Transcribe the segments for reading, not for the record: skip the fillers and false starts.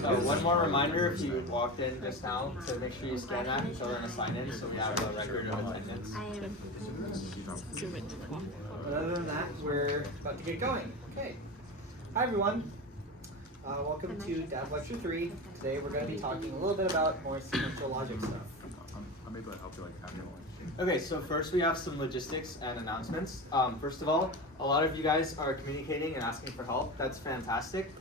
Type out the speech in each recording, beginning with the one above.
One more reminder, if you walked in just now, to make sure you scan that and fill in a sign-in so we have a record of attendance. But other than that, we're about to get going. Okay. Hi everyone. Welcome to DAV Lecture 3. Today we're going to be talking a little bit about more sequential logic stuff. I'm able to help you have your lunch. Okay, so first we have some logistics and announcements. First of all, a lot of you guys are communicating and asking for help. That's fantastic.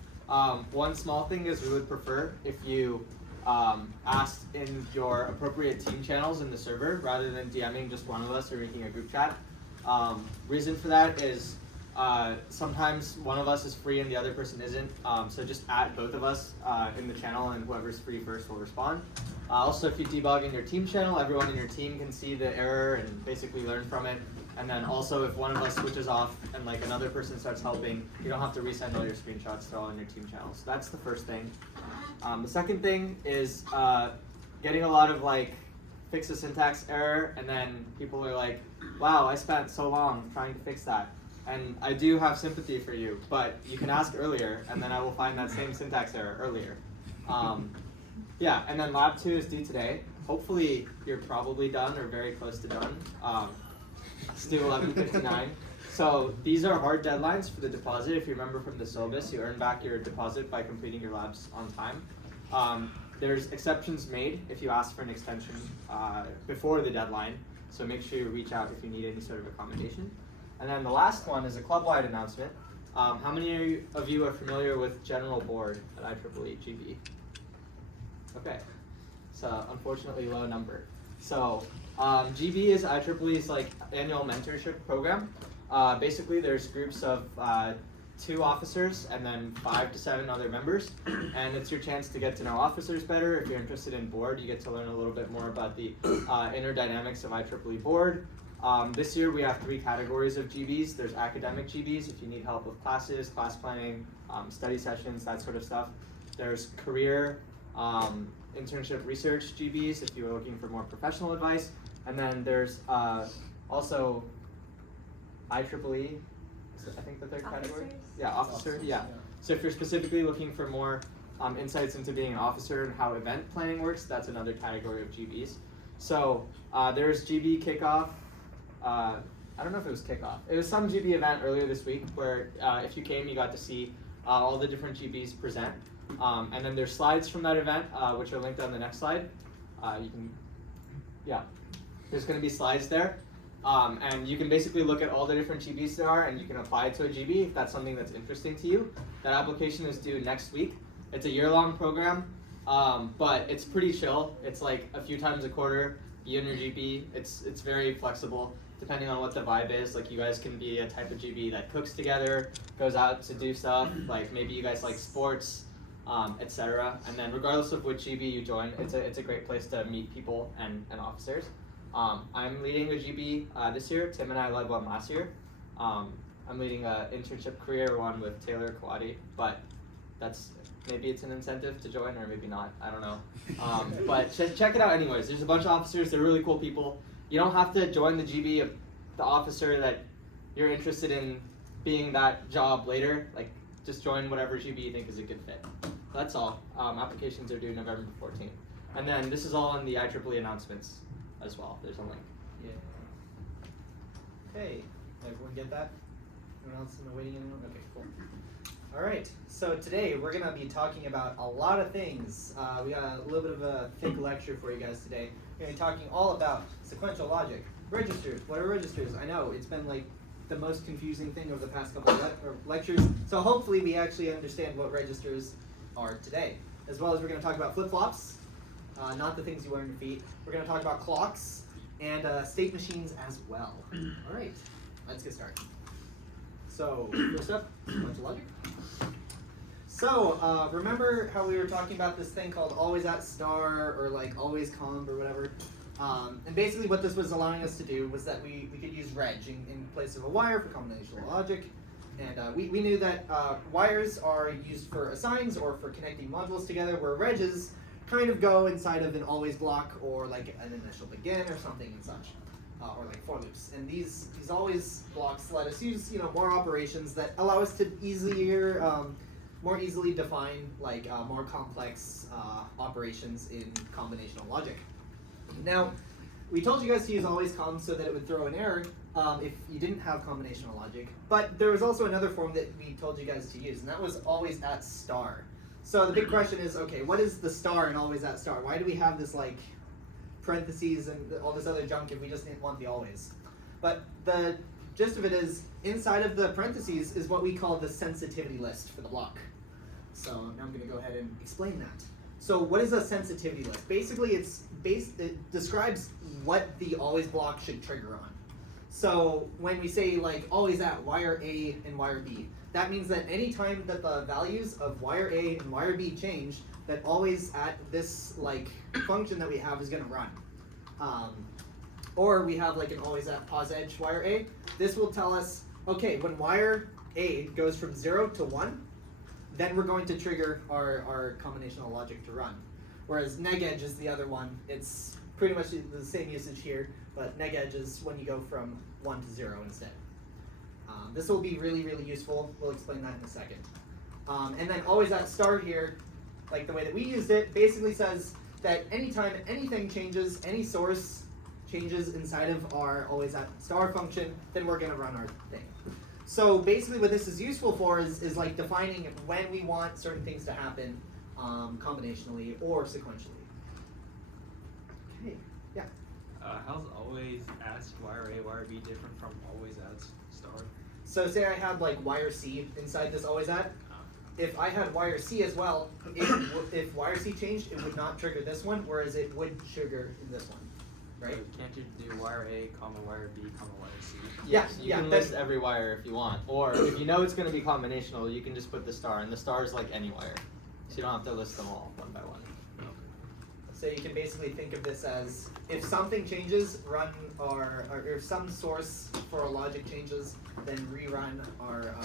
One small thing is we would prefer if you asked in your appropriate team channels in the server rather than DMing just one of us or making a group chat. Reason for that is sometimes one of us is free and the other person isn't, so just add both of us in the channel and whoever's free first will respond. Also, if you debug in your team channel, everyone in your team can see the error and basically learn from it. And then also, if one of us switches off and like another person starts helping, you don't have to resend all your screenshots. They're all in your team channel. So that's the first thing. The second thing is getting a lot of like fix a syntax error, and then people are like, wow, I spent so long trying to fix that. And I do have sympathy for you, but you can ask earlier, and then I will find that same syntax error earlier. Yeah, and then lab 2 is due today. Hopefully you're probably done or very close to done. It's due 11:59. So these are hard deadlines for the deposit. If you remember from the syllabus, you earn back your deposit by completing your labs on time. There's exceptions made if you ask for an extension before the deadline, so make sure you reach out if you need any sort of accommodation. And then the last one is a club-wide announcement. How many of you are familiar with General Board at IEEE GB? Okay, so unfortunately low number. So GB is IEEE's like annual mentorship program. Basically there's groups of 2 officers and then 5 to 7 other members, and it's your chance to get to know officers better. If you're interested in board, you get to learn a little bit more about the inner dynamics of IEEE board. This year we have 3 categories of GBs. There's academic GBs if you need help with classes, class planning, study sessions, that sort of stuff. There's career, internship research GBs if you are looking for more professional advice. And then there's also IEEE, I think the third category? Yeah, officer, yeah. So if you're specifically looking for more insights into being an officer and how event planning works, that's another category of GBs. So there's GB kickoff. I don't know if it was kickoff. It was some GB event earlier this week where if you came, you got to see all the different GBs present. And then there's slides from that event, which are linked on the next slide. There's going to be slides there. And you can basically look at all the different GBs there are, and you can apply it to a GB if that's something that's interesting to you. That application is due next week. It's a year-long program, but it's pretty chill. It's like a few times a quarter, be in your GB. It's very flexible, depending on what the vibe is. Like you guys can be a type of GB that cooks together, goes out to do stuff, like maybe you guys like sports, etc. And then regardless of which GB you join, it's a great place to meet people and officers. I'm leading a GB this year. Tim and I led one last year. I'm leading an internship career one with Taylor Kawadi, but maybe it's an incentive to join or maybe not, I don't know. But check it out anyways. There's a bunch of officers, they're really cool people. You don't have to join the GB of the officer that you're interested in being that job later. Like just join whatever GB you think is a good fit. That's all. Applications are due November 14th. And then this is all in the IEEE announcements as well. There's a link. Yeah. Okay, everyone get that? Anyone else in the waiting room? Okay, cool. All right, so today we're gonna be talking about a lot of things. We got a little bit of a thick lecture for you guys today. We're gonna be talking all about sequential logic, registers. What are registers? I know, it's been like the most confusing thing over the past couple of lectures, so hopefully we actually understand what registers are today. As well as we're gonna talk about flip-flops, not the things you wear on your feet. We're going to talk about clocks and state machines as well. All right, let's get started. So first up, sequential logic. So remember how we were talking about this thing called always at star or like always comb or whatever? And basically what this was allowing us to do was that we could use reg in place of a wire for combinational logic. And we knew that wires are used for assigns or for connecting modules together, where regs kind of go inside of an always block or like an initial begin or something and such, or like for loops. And these always blocks let us use more operations that allow us to easier more easily define like more complex operations in combinational logic. Now, we told you guys to use always com so that it would throw an error if you didn't have combinational logic. But there was also another form that we told you guys to use, and that was always at star. So the big question is, okay, what is the star and always at star? Why do we have this like parentheses and all this other junk if we just didn't want the always? But the gist of it is, inside of the parentheses is what we call the sensitivity list for the block. So now I'm going to go ahead and explain that. So what is a sensitivity list? Basically, it describes what the always block should trigger on. So when we say like always at wire A and wire B, that means that any time that the values of wire A and wire B change, that always at this like function that we have is going to run. Or we have like an always at pos edge wire A. This will tell us, okay, when wire A goes from 0 to 1, then we're going to trigger our combinational logic to run. Whereas neg edge is the other one. It's pretty much the same usage here, but neg edge is when you go from 1 to 0 instead. This will be really, really useful. We'll explain that in a second. And then always at star here, like the way that we used it, basically says that anytime anything changes, any source changes inside of our always at star function, then we're going to run our thing. So basically what this is useful for is like defining when we want certain things to happen combinationally or sequentially. Okay, yeah. How's always at wire A, wire B different from always at star? So say I had like wire C inside this always at. If I had wire C as well, if wire C changed, it would not trigger this one, whereas it would trigger in this one, right? So can't you do wire A, comma wire B, comma wire C? Yes, you can list every wire if you want. Or if you know it's going to be combinational, you can just put the star, and the star is like any wire. So you don't have to list them all one by one. So you can basically think of this as, if something changes, run or if some source for a logic changes, then rerun our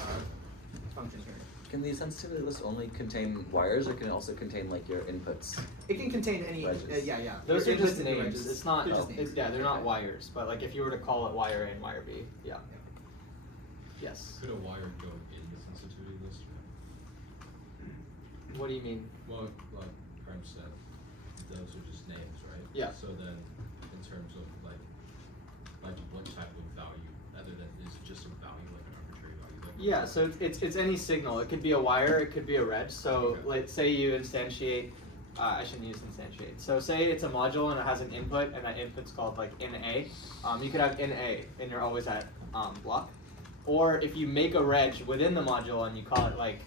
function here. Can the sensitivity list only contain wires, or can it also contain like your inputs? It can contain any, yeah. Those Your are just inputs and names. wedges. It's not, They're just names. yeah, they're not wires. But like if you were to call it wire A and wire B, yeah. Yes. Could a wire go in the sensitivity list? What do you mean? Well, like Prem said, those are just names, right? Yeah. So then, in terms of like what type of value, other than is it just a value, like an arbitrary value? Like Yeah, so it's any signal. It could be a wire, it could be a reg. So Okay. let's say you instantiate, I shouldn't use instantiate. So say it's a module and it has an input, and that input's called like in A. You could have in A in your always at block. Or if you make a reg within the module and you call it like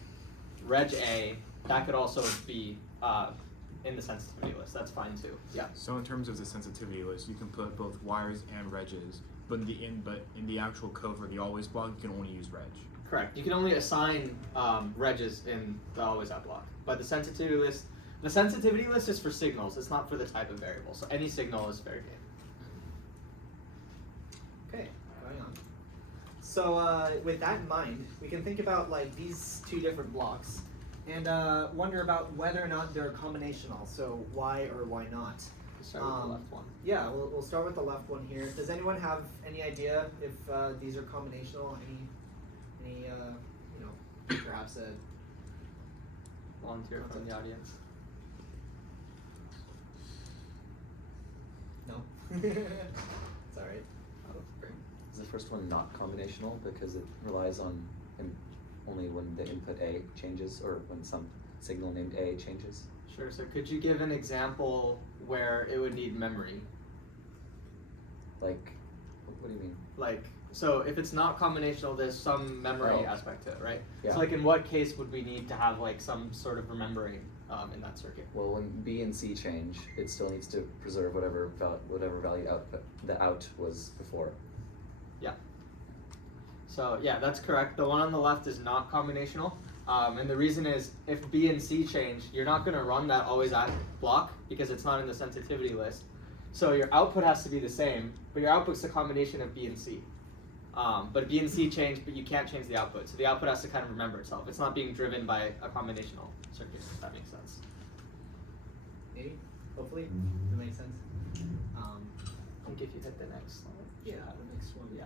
reg A, that could also be in the sensitivity list. That's fine too. Yeah. So in terms of the sensitivity list, you can put both wires and regs, but in the actual code for the always block, you can only use reg. Correct. You can only assign regs in the always at block. But the sensitivity list is for signals. It's not for the type of variable. So any signal is fair game. Okay, going on. So with that in mind, we can think about like these two different blocks and wonder about whether or not they're combinational. So why or why not? Let's start with the left one. Yeah, we'll start with the left one here. Does anyone have any idea if these are combinational? Any you know, perhaps a Volunteer from the audience. no? It's all right. Is the first one not combinational because it relies on only when the input A changes, or when some signal named A changes? Sure. So could you give an example where it would need memory? Like, what do you mean? Like, so if it's not combinational, there's some memory Oh. aspect to it, right? Yeah. So like in what case would we need to have like some sort of remembering in that circuit? Well, when B and C change, it still needs to preserve whatever value output the out was before. Yeah. So yeah, that's correct. The one on the left is not combinational. And the reason is, if B and C change, you're not going to run that always at block because it's not in the sensitivity list. So your output has to be the same, but your output's a combination of B and C. But B and C change, but you can't change the output. So the output has to kind of remember itself. It's not being driven by a combinational circuit, if that makes sense. Maybe, hopefully, that makes sense. I think if you hit the next slide. Yeah, the next one. Yeah.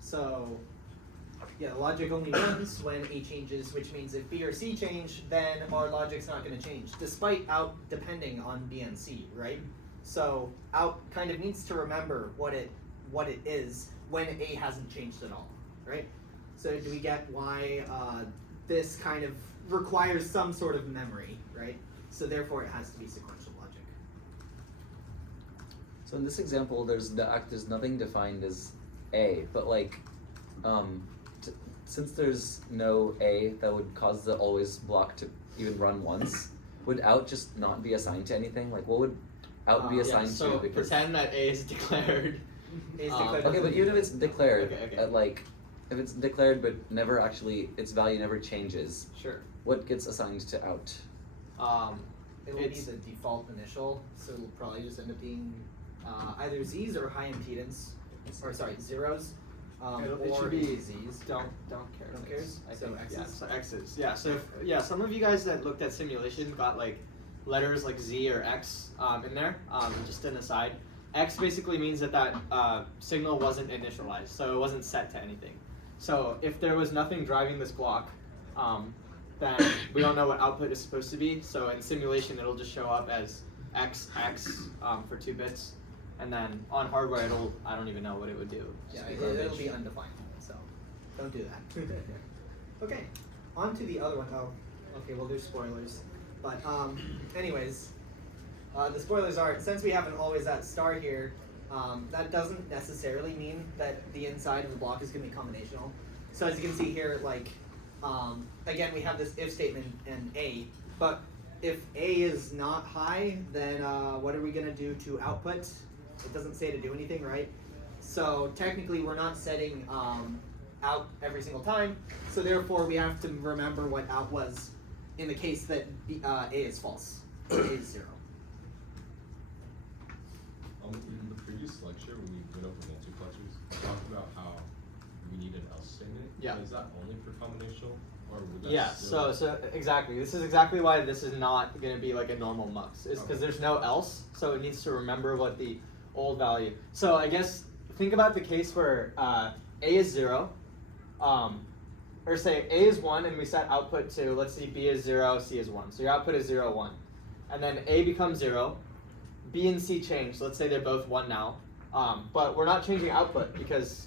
So Yeah, logic only runs when A changes, which means if B or C change, then our logic's not going to change, despite out depending on B and C, right? So out kind of needs to remember what it is when A hasn't changed at all, right? So do we get why this kind of requires some sort of memory, right? So therefore it has to be sequential logic. So in this example, there's nothing defined as A, but like, since there's no A that would cause the always block to even run once, would out just not be assigned to anything? Like, what would out be assigned so to? Because pretend that A is declared. A is Um, declared okay, but even if it's declared, Okay. at like, if it's declared but never actually, its value never changes, Sure. what gets assigned to out? It will be It's- the default initial, so it'll probably just end up being either Z's or high impedance, or sorry, zeros, It or should be Z's. Don't care. Don't X's, care? I So think. Yeah, X's? so X's. Yeah. So some of you guys that looked at simulation got like letters like Z or X in there. Just an aside, X basically means that signal wasn't initialized, so it wasn't set to anything. So if there was nothing driving this block, then we don't know what output is supposed to be. So in simulation, it'll just show up as X for 2 bits. And then on hardware, I don't even know what it would do. Yeah, Just be it'll garbage. be undefined, so don't do that. Okay, on to the other one. Oh, okay, we'll do spoilers. But anyways, the spoilers are, since we have an always at star here, that doesn't necessarily mean that the inside of the block is going to be combinational. So as you can see here, like, again, we have this if statement and A, but if A is not high, then what are we going to do to output? It doesn't say to do anything, right? So technically we're not setting out every single time, so therefore we have to remember what out was in the case that A is false, A is 0. In the previous lecture, when we went over multiplexers, we talked about how we need an else statement. Yeah. Is that only for combinational, or would that Yeah, still... so exactly. This is exactly why this is not going to be like a normal mux. It's because there's no else, so it needs to remember what the old value. So I guess think about the case where A is 0, or say A is 1 and we set output to, let's see, B is 0, C is 1. So your output is 0, 1. And then A becomes 0, B and C change. So let's say they're both 1 now. But we're not changing output because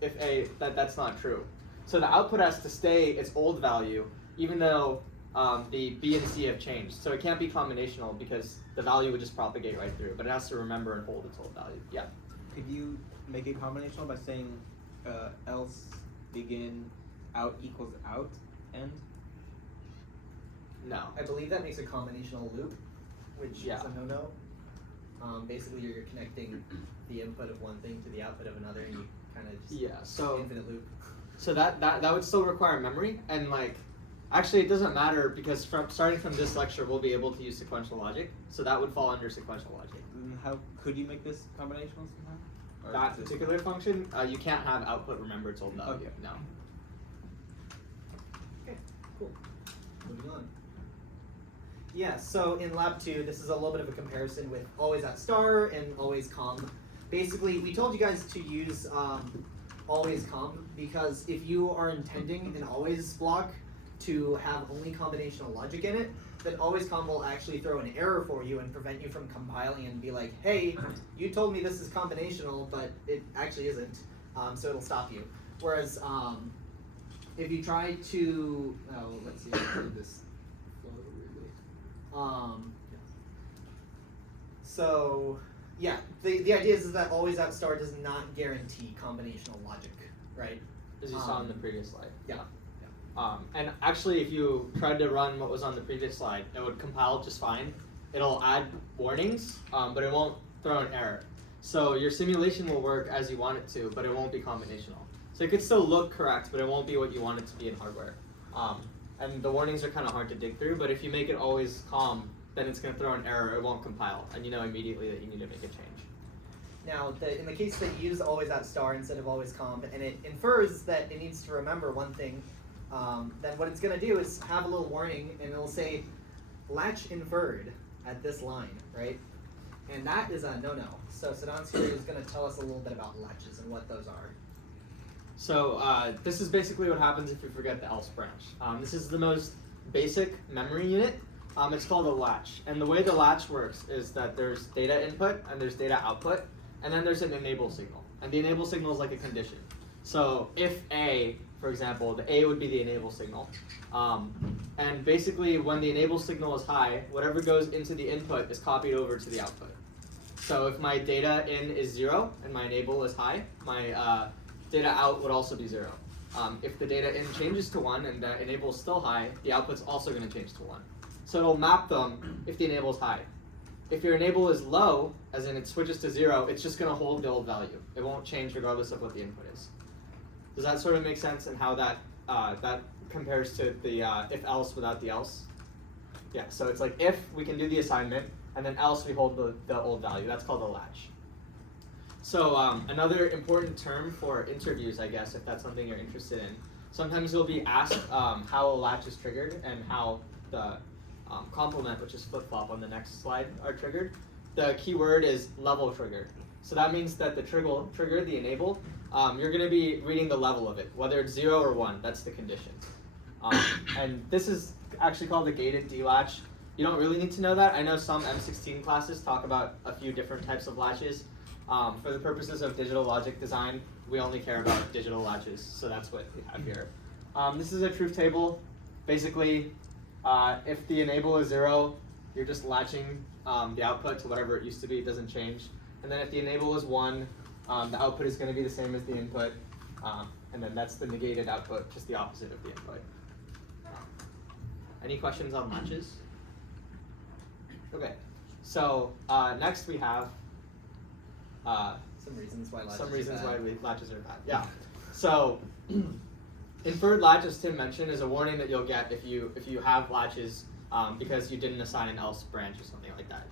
if A, that's not true. So the output has to stay its old value, even though the B and C have changed. So it can't be combinational because the value would just propagate right through, but it has to remember and hold its old value. Yeah. Could you make it combinational by saying else begin out equals out end? No. I believe that makes a combinational loop, which Yeah. is a no-no. Basically, you're connecting the input of one thing to the output of another, and you kind of just Yeah. So infinite loop. so that would still require memory, and like actually it doesn't matter because starting from this lecture we'll be able to use sequential logic, so that would fall under sequential logic. How could you make this combinational somehow? Or That is it- particular function, you can't have output remember its old value. Okay. No. Okay, cool. Moving on. Yeah, so in lab 2, this is a little bit of a comparison with always at star and always com. Basically, we told you guys to use always com because if you are intending an always block to have only combinational logic in it, then always com will actually throw an error for you and prevent you from compiling and be like, hey, you told me this is combinational, but it actually isn't, so it'll stop you. Whereas if you try to, let's see if I did this flow a little weirdly. So yeah, the idea is that always at star does not guarantee combinational logic, right? As you saw in the previous slide. Yeah. And actually, if you tried to run what was on the previous slide, it would compile just fine. It'll add warnings, but it won't throw an error. So your simulation will work as you want it to, but it won't be combinational. So it could still look correct, but it won't be what you want it to be in hardware. And the warnings are kind of hard to dig through, but if you make it always calm, then it's going to throw an error, it won't compile, and you know immediately that you need to make a change. Now, in the case that you use always at star instead of always com, and it infers that it needs to remember one thing, then what it's going to do is have a little warning, and it'll say, latch inferred at this line, right? And that is a no-no. So Sadan's here is going to tell us a little bit about latches and what those are. So this is basically what happens if you forget the else branch. This is the most basic memory unit. It's called a latch. And the way the latch works is that there's data input and there's data output, and then there's an enable signal. And the enable signal is like a condition. So if A, for example, the A would be the enable signal. And basically when the enable signal is high, whatever goes into the input is copied over to the output. So if my data in is 0 and my enable is high, my data out would also be 0. If the data in changes to 1 and the enable is still high, the output's also going to change to 1. So it'll map them if the enable is high. If your enable is low, as in it switches to 0, it's just going to hold the old value. It won't change regardless of what the input is. Does that sort of make sense and how that that compares to the if else without the else? Yeah, so it's like if we can do the assignment, and then else we hold the old value. That's called a latch. So another important term for interviews, I guess, if that's something you're interested in. Sometimes you'll be asked how a latch is triggered and how the complement, which is flip-flop on the next slide, are triggered. The key word is level trigger. So that means that the trigger, the enable, you're going to be reading the level of it, whether it's 0 or 1. That's the condition. And this is actually called the gated D latch. You don't really need to know that. I know some M16 classes talk about a few different types of latches. For the purposes of digital logic design, we only care about digital latches, so that's what we have here. This is a truth table. Basically, if the enable is 0, you're just latching the output to whatever it used to be. It doesn't change. And then if the enable is 1, the output is going to be the same as the input. And then that's the negated output, just the opposite of the input. Any questions on latches? Okay, so next we have Some reasons why latches latches are bad. Yeah. So inferred latch, as Tim mentioned, is a warning that you'll get if you have latches because you didn't assign an else branch or something like that.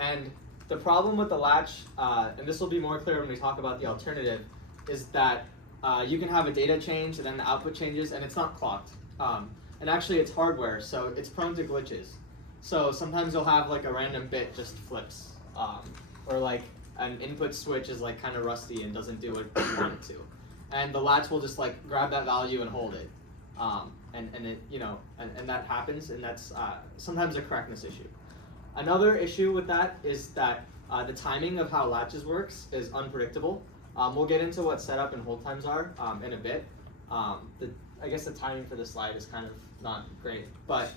And the problem with the latch, and this will be more clear when we talk about the alternative, is that you can have a data change and then the output changes and it's not clocked. And actually it's hardware, so it's prone to glitches. So sometimes you'll have like a random bit just flips, or like an input switch is like kind of rusty and doesn't do what you want it to. And the latch will just like grab that value and hold it. And it, and that happens, and that's sometimes a correctness issue. Another issue with that is that the timing of how latches works is unpredictable. We'll get into what setup and hold times are in a bit. I guess the timing for this slide is kind of not great, but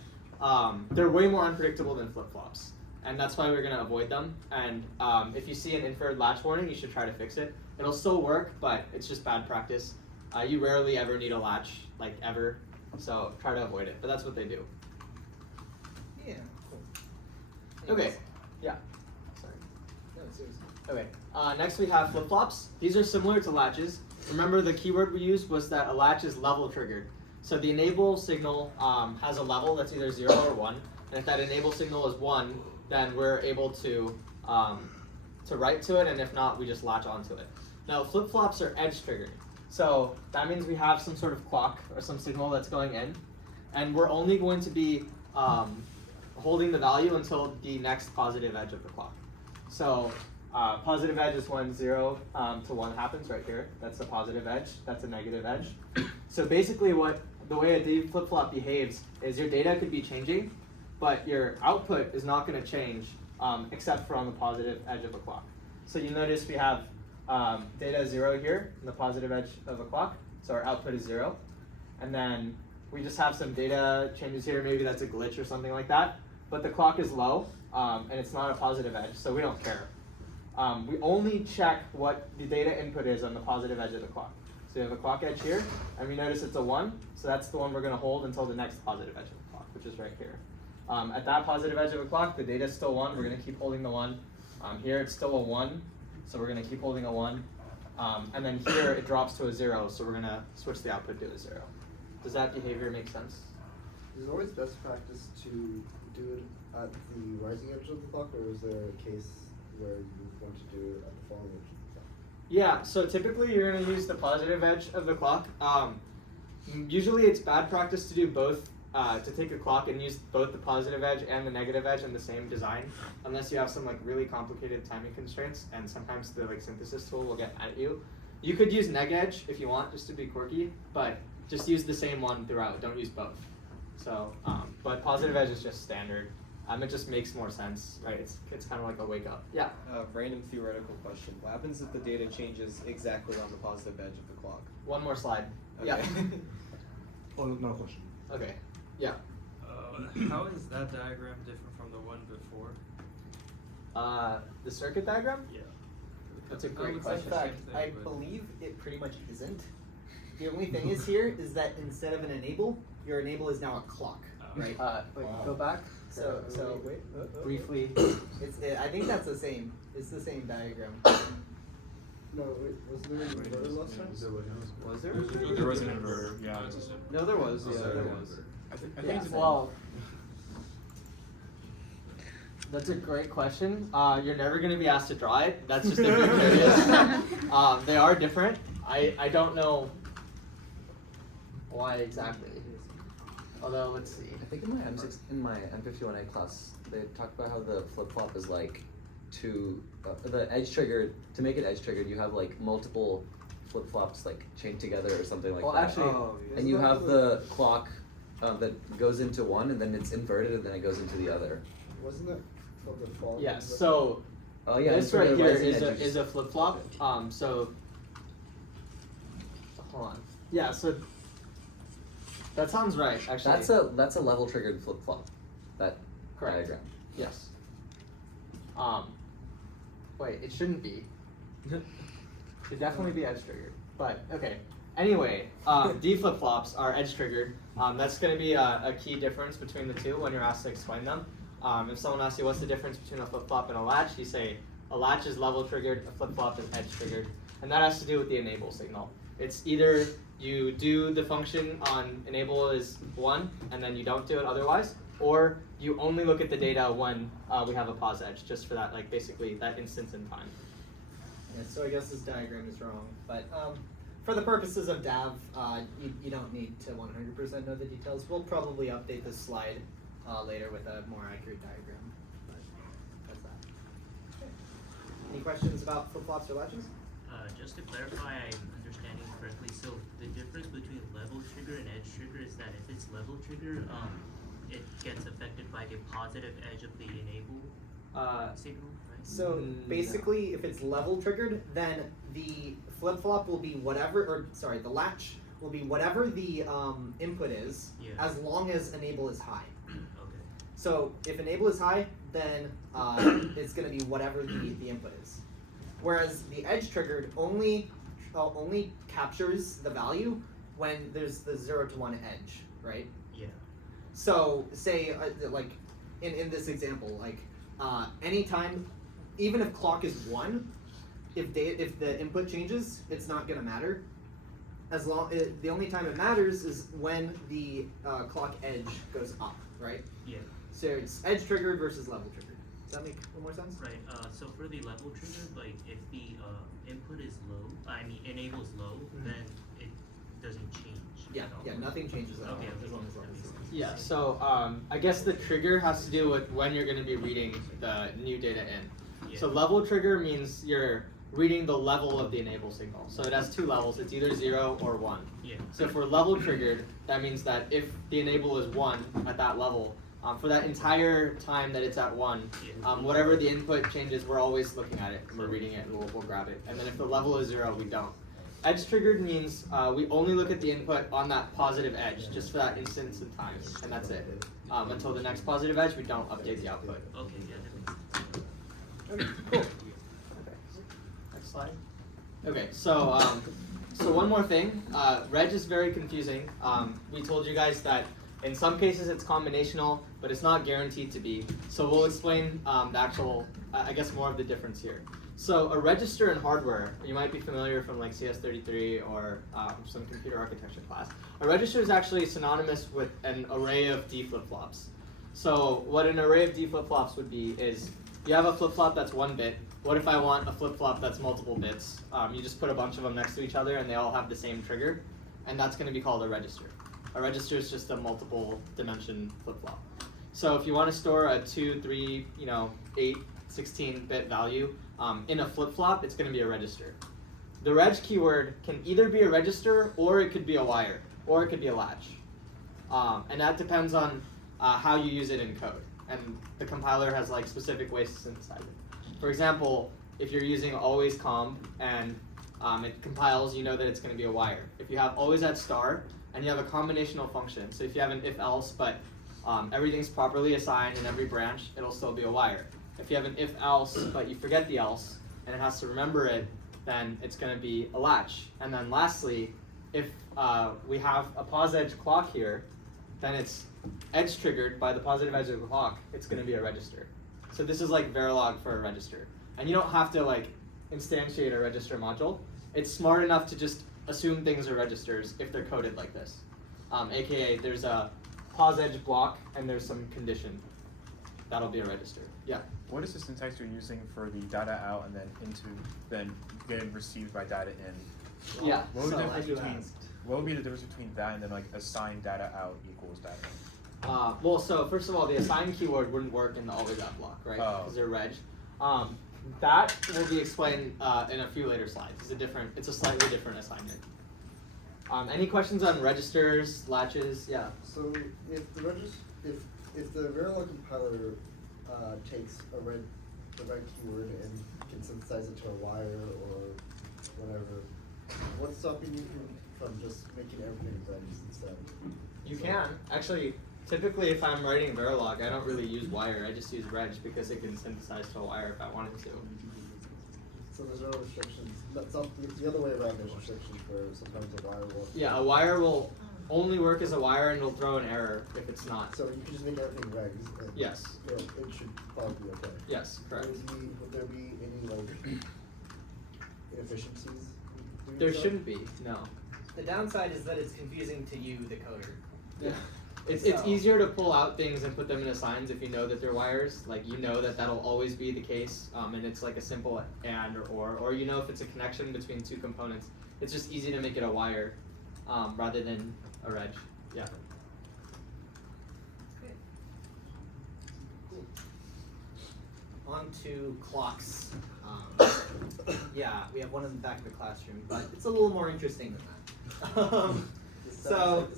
they're way more unpredictable than flip-flops. And that's why we're going to avoid them. And if you see an inferred latch warning, you should try to fix it. It'll still work, but it's just bad practice. You rarely ever need a latch, like ever, so try to avoid it. But that's what they do. Yeah, cool. Okay, Anyways. yeah. Sorry. No, seriously. Okay, next we have flip-flops. These are similar to latches. Remember the keyword we used was that a latch is level triggered. So the enable signal has a level that's either 0 or 1. And if that enable signal is 1, then we're able to write to it, and if not, we just latch onto it. Now flip-flops are edge triggered. So that means we have some sort of clock or some signal that's going in, and we're only going to be holding the value until the next positive edge of the clock. So positive edge is when 0 to 1 happens right here. That's a positive edge. That's a negative edge. So basically the way a DAV flip-flop behaves is your data could be changing, but your output is not going to change except for on the positive edge of a clock. So you notice we have data 0 here in the positive edge of a clock. So our output is 0. And then we just have some data changes here. Maybe that's a glitch or something like that. But the clock is low, and it's not a positive edge, so we don't care. We only check what the data input is on the positive edge of the clock. So we have a clock edge here, and we notice it's a 1, so that's the one we're going to hold until the next positive edge of the clock, which is right here. At that positive edge of the clock, the data is still 1, we're going to keep holding the 1. Here it's still a 1, so we're going to keep holding a 1. And then here it drops to a 0, so we're going to switch the output to a 0. Does that behavior make sense? Is it always best practice to do it at the rising edge of the clock, or is there a case where you want to do it at the falling edge of the clock? Yeah, so typically you're going to use the positive edge of the clock. Usually it's bad practice to do both, to take a clock and use both the positive edge and the negative edge in the same design, unless you have some like really complicated timing constraints, and sometimes the like synthesis tool will get mad at you. You could use neg edge if you want, just to be quirky, but just use the same one throughout. Don't use both. So, but positive edge is just standard. It just makes more sense, right? It's kind of like a wake up. Yeah. Random theoretical question. What happens if the data changes exactly on the positive edge of the clock? One more slide. Okay. Yeah. Oh, not a question. Okay. Yeah. How is that diagram different from the one before? The circuit diagram? Yeah. That's a In great question. fact, Same thing, I but- believe it pretty much isn't. The only thing is here is that instead of an enable, your enable is now a clock, right? Wait, Wow. go back. So Briefly. I think that's the same. It's the same diagram. No, wait, wasn't there an inverter last time? Was there? There was an inverter, yeah. No, there was. Yeah, there was. I think Yeah, it's well, that's a great question. You're never going to be asked to draw it. That's just if you're curious. They are different. I don't know why exactly. Although, let's see. I think in my M51A class, they talked about how the flip flop is like the edge triggered. To make it edge triggered, you have like multiple flip flops like chained together or something like Well, that. actually, And you have the clock that goes into one, and then it's inverted, and then it goes into the other. Wasn't that from the fall? yeah, so Oh yeah, this and for right the here rising is edges- a flip flop. So hold on. Yeah, so that sounds right. Actually, that's a level triggered flip flop. That Correct. diagram. Yes. Wait, it shouldn't be. Should definitely be edge triggered. But okay. Anyway, D flip flops are edge triggered. That's going to be a key difference between the two when you're asked to explain them. If someone asks you what's the difference between a flip flop and a latch, you say a latch is level triggered, a flip flop is edge triggered, and that has to do with the enable signal. It's either you do the function on enable is 1 and then you don't do it otherwise, or you only look at the data when we have a pause edge, just for that, like basically that instance in time. Yeah, so I guess this diagram is wrong, but for the purposes of DAV, you don't need to 100% know the details. We'll probably update this slide later with a more accurate diagram, but that's that. Okay. Any questions about flip-flops or latches? Just to clarify, I'm understanding correctly, so the difference between level trigger and edge trigger is that if it's level trigger, it gets affected by the positive edge of the enable signal, right? So basically, if it's level triggered, then the flip-flop will be the latch will be whatever the input is, Yeah. as long as enable is high. Okay. So if enable is high, then it's going to be whatever the input is. Whereas the edge triggered only captures the value when there's the 0 to 1 edge, right? Yeah. So say like in this example, like anytime, even if clock is 1, if the input changes, it's not going to matter. The only time it matters is when the clock edge goes up, right? Yeah. So it's edge triggered versus level triggered. Does that make more sense? Right. So for the level trigger, like if the input is low, enable is low, then it doesn't change. Yeah, at all. yeah, nothing changes at all Okay, as long as level that makes is low. sense. Yeah, so I guess the trigger has to do with when you're going to be reading the new data in. Yeah. So level trigger means you're reading the level of the enable signal. So it has 2 levels. It's either 0 or 1. Yeah. So if we're level triggered, that means that if the enable is 1 at that level, for that entire time that it's at 1, whatever the input changes, we're always looking at it and we're reading it and we'll grab it. And then if the level is 0, we don't. Edge triggered means we only look at the input on that positive edge, just for that instance in time, and that's it. Until the next positive edge, we don't update the output. Okay, yeah, that makes sense. Okay, cool. Okay. Next slide. Okay, so so one more thing. Reg is very confusing. We told you guys that in some cases it's combinational, but it's not guaranteed to be. So we'll explain the actual, I guess, more of the difference here. So a register in hardware, you might be familiar from like CS33 or some computer architecture class. A register is actually synonymous with an array of D flip-flops. So what an array of D flip-flops would be is you have a flip-flop that's 1 bit. What if I want a flip-flop that's multiple bits? You just put a bunch of them next to each other and they all have the same trigger, and that's going to be called a register. A register is just a multiple dimension flip-flop. So if you want to store a 2, 3, 8, 16-bit value in a flip-flop, it's going to be a register. the reg keyword can either be a register, or it could be a wire, or it could be a latch. And that depends on how you use it in code. And the compiler has like specific ways to synthesize it. For example, if you're using always comb and it compiles, you know that it's going to be a wire. If you have always at star and you have a combinational function, so if you have an if else but everything's properly assigned in every branch, it'll still be a wire. If you have an if else but you forget the else and it has to remember it, then it's going to be a latch. And then lastly, if we have a pause edge clock here, then it's edge triggered by the positive edge of the clock, it's going to be a register. So this is like Verilog for a register. And you don't have to like instantiate a register module. It's smart enough to just assume things are registers if they're coded like this. AKA there's a pause edge block and there's some condition. That'll be a register. Yeah. What is the syntax you're using for the data out and then then getting received by data in? Yeah. What would, So the difference as you between, asked. what would be the difference between that and then like assign data out equals data in? Well, so first of all, the assign keyword wouldn't work in the always at block, right? Oh. Because they're reg. That will be explained in a few later slides. It's a slightly different assignment. Any questions on registers, latches? Yeah. So if the Verilog compiler takes the red keyword and can synthesize it to a wire or whatever, what's stopping you from just making everything regs instead? You can. Actually, typically if I'm writing Verilog, I don't really use wire. I just use reg because it can synthesize to a wire if I wanted to. So there's no restrictions. That's not the other way around. There's restrictions where sometimes a wire will. Yeah, a wire will only work as a wire and it'll throw an error if it's not. So you can just make everything regs. And Yes. It should probably be okay. Yes, correct. Would there be any like inefficiencies? doing There so? shouldn't be, no. The downside is that it's confusing to you, the coder. Yeah. It's So- easier to pull out things and put them in assigns if you know that they're wires. Like you know that that'll always be the case, and it's like a simple and or you know if it's a connection between two components. It's just easy to make it a wire rather than a reg. Yeah. On to clocks. Yeah, we have one in the back of the classroom, but it's a little more interesting than that. So,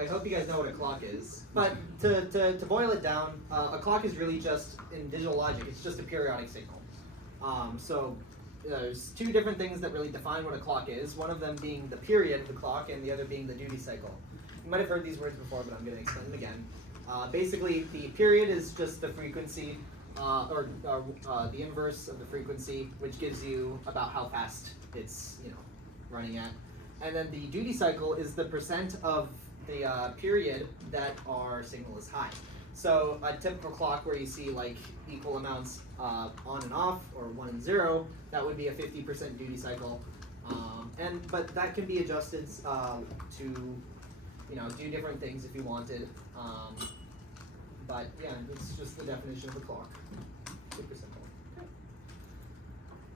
I hope you guys know what a clock is. But to boil it down, a clock is really just, in digital logic, it's just a periodic signal. So there's two different things that really define what a clock is, one of them being the period of the clock and the other being the duty cycle. You might have heard these words before, but I'm going to explain them again. Basically, the period is just the frequency, or the inverse of the frequency, which gives you about how fast it's running at. And then the duty cycle is the percent of the period that our signal is high. So a typical clock where you see like equal amounts on and off, or 1 and 0, that would be a 50% duty cycle. But that can be adjusted to do different things if you wanted. But yeah, it's just the definition of a clock. Super simple.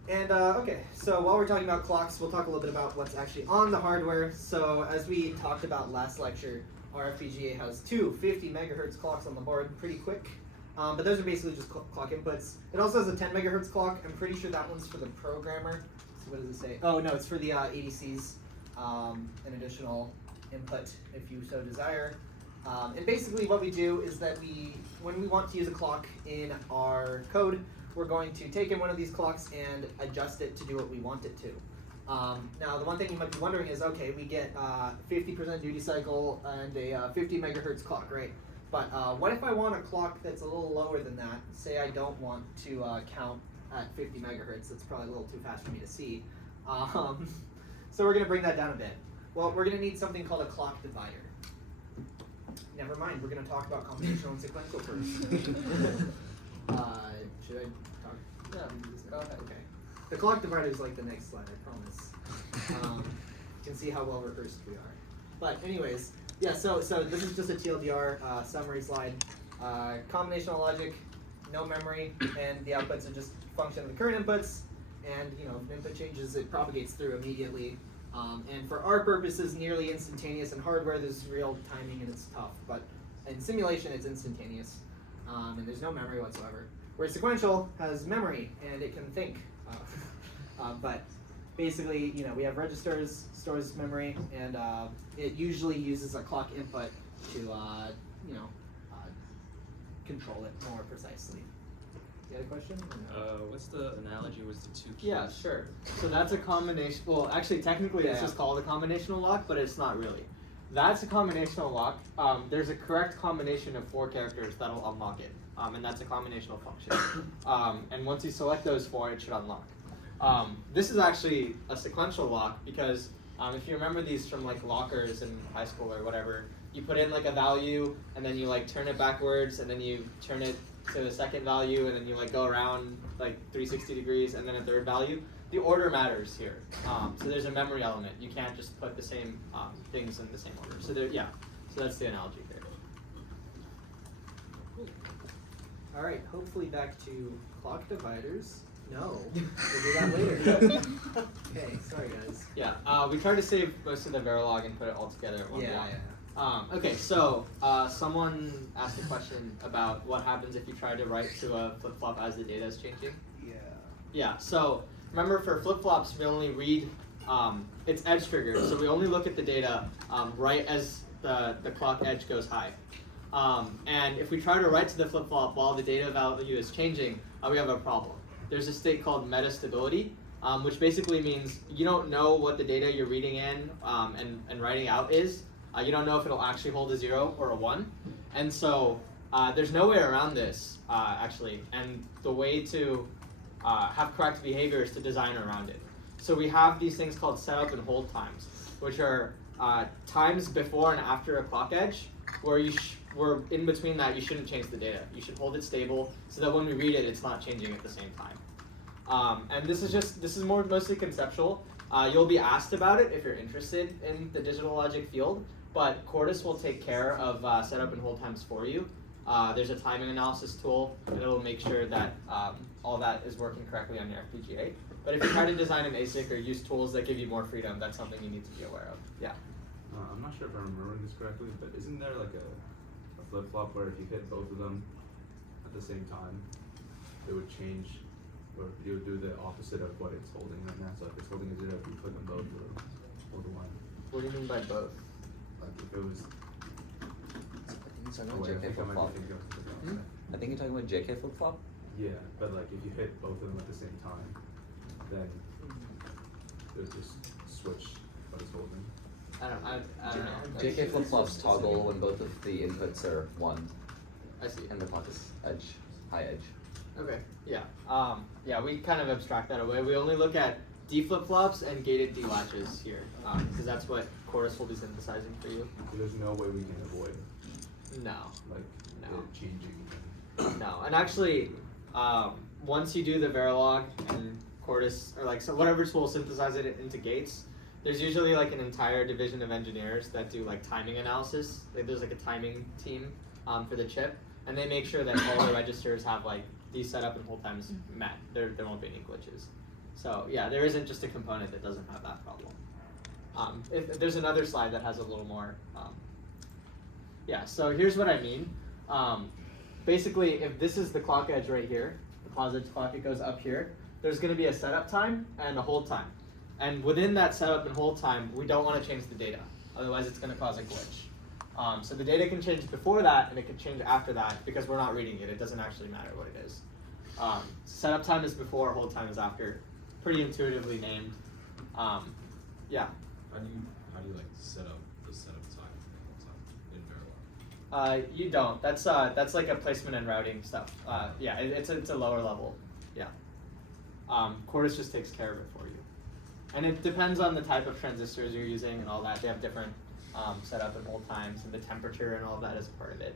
And okay, so while we're talking about clocks, we'll talk a little bit about what's actually on the hardware. So as we talked about last lecture, our FPGA has two 50 megahertz clocks on the board, pretty quick. But those are basically just clock inputs. It also has a 10 megahertz clock. I'm pretty sure that one's for the programmer. So what does it say? Oh no, it's for the ADCs, an additional input if you so desire. And basically what we do is that when we want to use a clock in our code, we're going to take in one of these clocks and adjust it to do what we want it to. Now, the one thing you might be wondering is, okay, we get 50% duty cycle and a 50 megahertz clock, right? But what if I want a clock that's a little lower than that? Say I don't want to count at 50 megahertz. That's probably a little too fast for me to see. So we're going to bring that down a bit. Well, we're going to need something called a clock divider. Never mind, we're going to talk about combinational and sequential first. Should I talk? Yeah, go ahead. Okay. The clock divider is like the next slide, I promise. You can see how well rehearsed we are. But anyways, yeah, so this is just a TLDR summary slide. Combinational logic, no memory, and the outputs are just a function of the current inputs. And if an input changes, it propagates through immediately. And for our purposes, nearly instantaneous. In hardware, there's real timing and it's tough. But in simulation, it's instantaneous. And there's no memory whatsoever. Whereas sequential has memory and it can think. But basically, we have registers, stores memory, and it usually uses a clock input to, control it more precisely. You had a question? Or no? What's the analogy with the two keys? Yeah, sure. So that's a combination. Well, actually, technically, it's Yeah. just called a combinational lock, but it's not really. That's a combinational lock. There's a correct combination of 4 characters that'll unlock it, and that's a combinational function. And once you select those 4, it should unlock. This is actually a sequential lock because if you remember these from like lockers in high school or whatever, you put in like a value and then you like turn it backwards and then you turn it to the second value and then you like go around like 360 degrees and then a third value. The order matters here. So there's a memory element. You can't just put the same things in the same order. So so that's the analogy here. All right, hopefully back to clock dividers. No, we'll do that later. Okay, sorry guys. Yeah, we tried to save most of the Verilog and put it all together in one block. Okay, so someone asked a question about what happens if you try to write to a flip-flop as the data is changing. Yeah, so remember for flip-flops we only read, it's edge triggered, so we only look at the data right as the clock edge goes high. And if we try to write to the flip-flop while the data value is changing, we have a problem. There's a state called metastability, which basically means you don't know what the data you're reading in and writing out is. You don't know if it'll actually hold a 0 or a 1. And so there's no way around this, actually. And the way to have correct behavior is to design around it. So we have these things called setup and hold times, which are times before and after a clock edge, where where in between that you shouldn't change the data. You should hold it stable so that when we read it, it's not changing at the same time. And this is mostly conceptual. You'll be asked about it if you're interested in the digital logic field, but Quartus will take care of setup and hold times for you. There's a timing analysis tool, and it'll make sure that all that is working correctly on your FPGA. But if you try to design an ASIC or use tools that give you more freedom, that's something you need to be aware of. Yeah. I'm not sure if I'm remembering this correctly, but isn't there like a flip-flop where if you hit both of them at the same time, it would change, or you would do the opposite of what it's holding right now? So if it's holding a 0, if you put them both, it would hold a 1. What do you mean by both? Like if it was... I think you're talking about JK flip-flop? Yeah, but like if you hit both of them at the same time, then it would just switch what it's holding. I don't know. JK flip-flops toggle when both of the inputs are 1. I see. And the clock is high edge. Okay, yeah. Yeah, we kind of abstract that away. We only look at D flip-flops and gated D latches here, because that's what Quartus will be synthesizing for you. So there's no way we can avoid No. like No. it changing. No, and actually, once you do the Verilog and Quartus, or like so whatever tool synthesize it into gates, there's usually like an entire division of engineers that do like timing analysis. Like there's like a timing team for the chip, and they make sure that all the registers have like these setup and hold times met. There won't be any glitches. So yeah, there isn't just a component that doesn't have that problem. If there's another slide that has a little more. Yeah, so here's what I mean. Basically, if this is the clock edge right here, the positive clock, it goes up here, there's going to be a setup time and a hold time. And within that setup and hold time, we don't want to change the data. Otherwise, it's going to cause a glitch. So the data can change before that, and it can change after that, because we're not reading it. It doesn't actually matter what it is. Setup time is before, hold time is after. Pretty intuitively named. Yeah. How do you like set up the setup time in Verilog? You don't. That's like a placement and routing stuff. Yeah, it's a lower level. Yeah. Quartus just takes care of it for you. And it depends on the type of transistors you're using and all that. They have different setup and hold times, and the temperature and all that is part of it.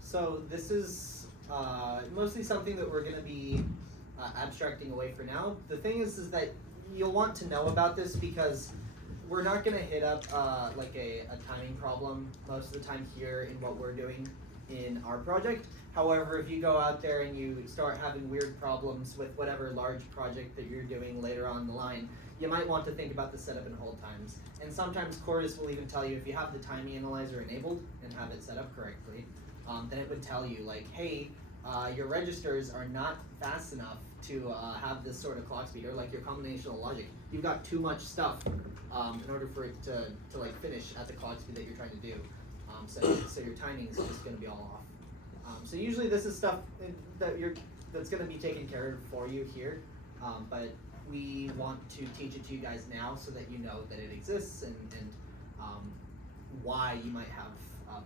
So this is mostly something that we're going to be abstracting away for now. The thing is that you'll want to know about this because we're not going to hit up like a timing problem most of the time here in what we're doing in our project. However, if you go out there and you start having weird problems with whatever large project that you're doing later on the line, you might want to think about the setup and hold times. And sometimes Quartus will even tell you if you have the timing analyzer enabled and have it set up correctly, then it would tell you like, hey, your registers are not fast enough to have this sort of clock speed, or like your combinational logic. You've got too much stuff in order for it to like finish at the clock speed that you're trying to do. So your timing is just going to be all off. So usually this is stuff that's going to be taken care of for you here, but we want to teach it to you guys now so that you know that it exists and why you might have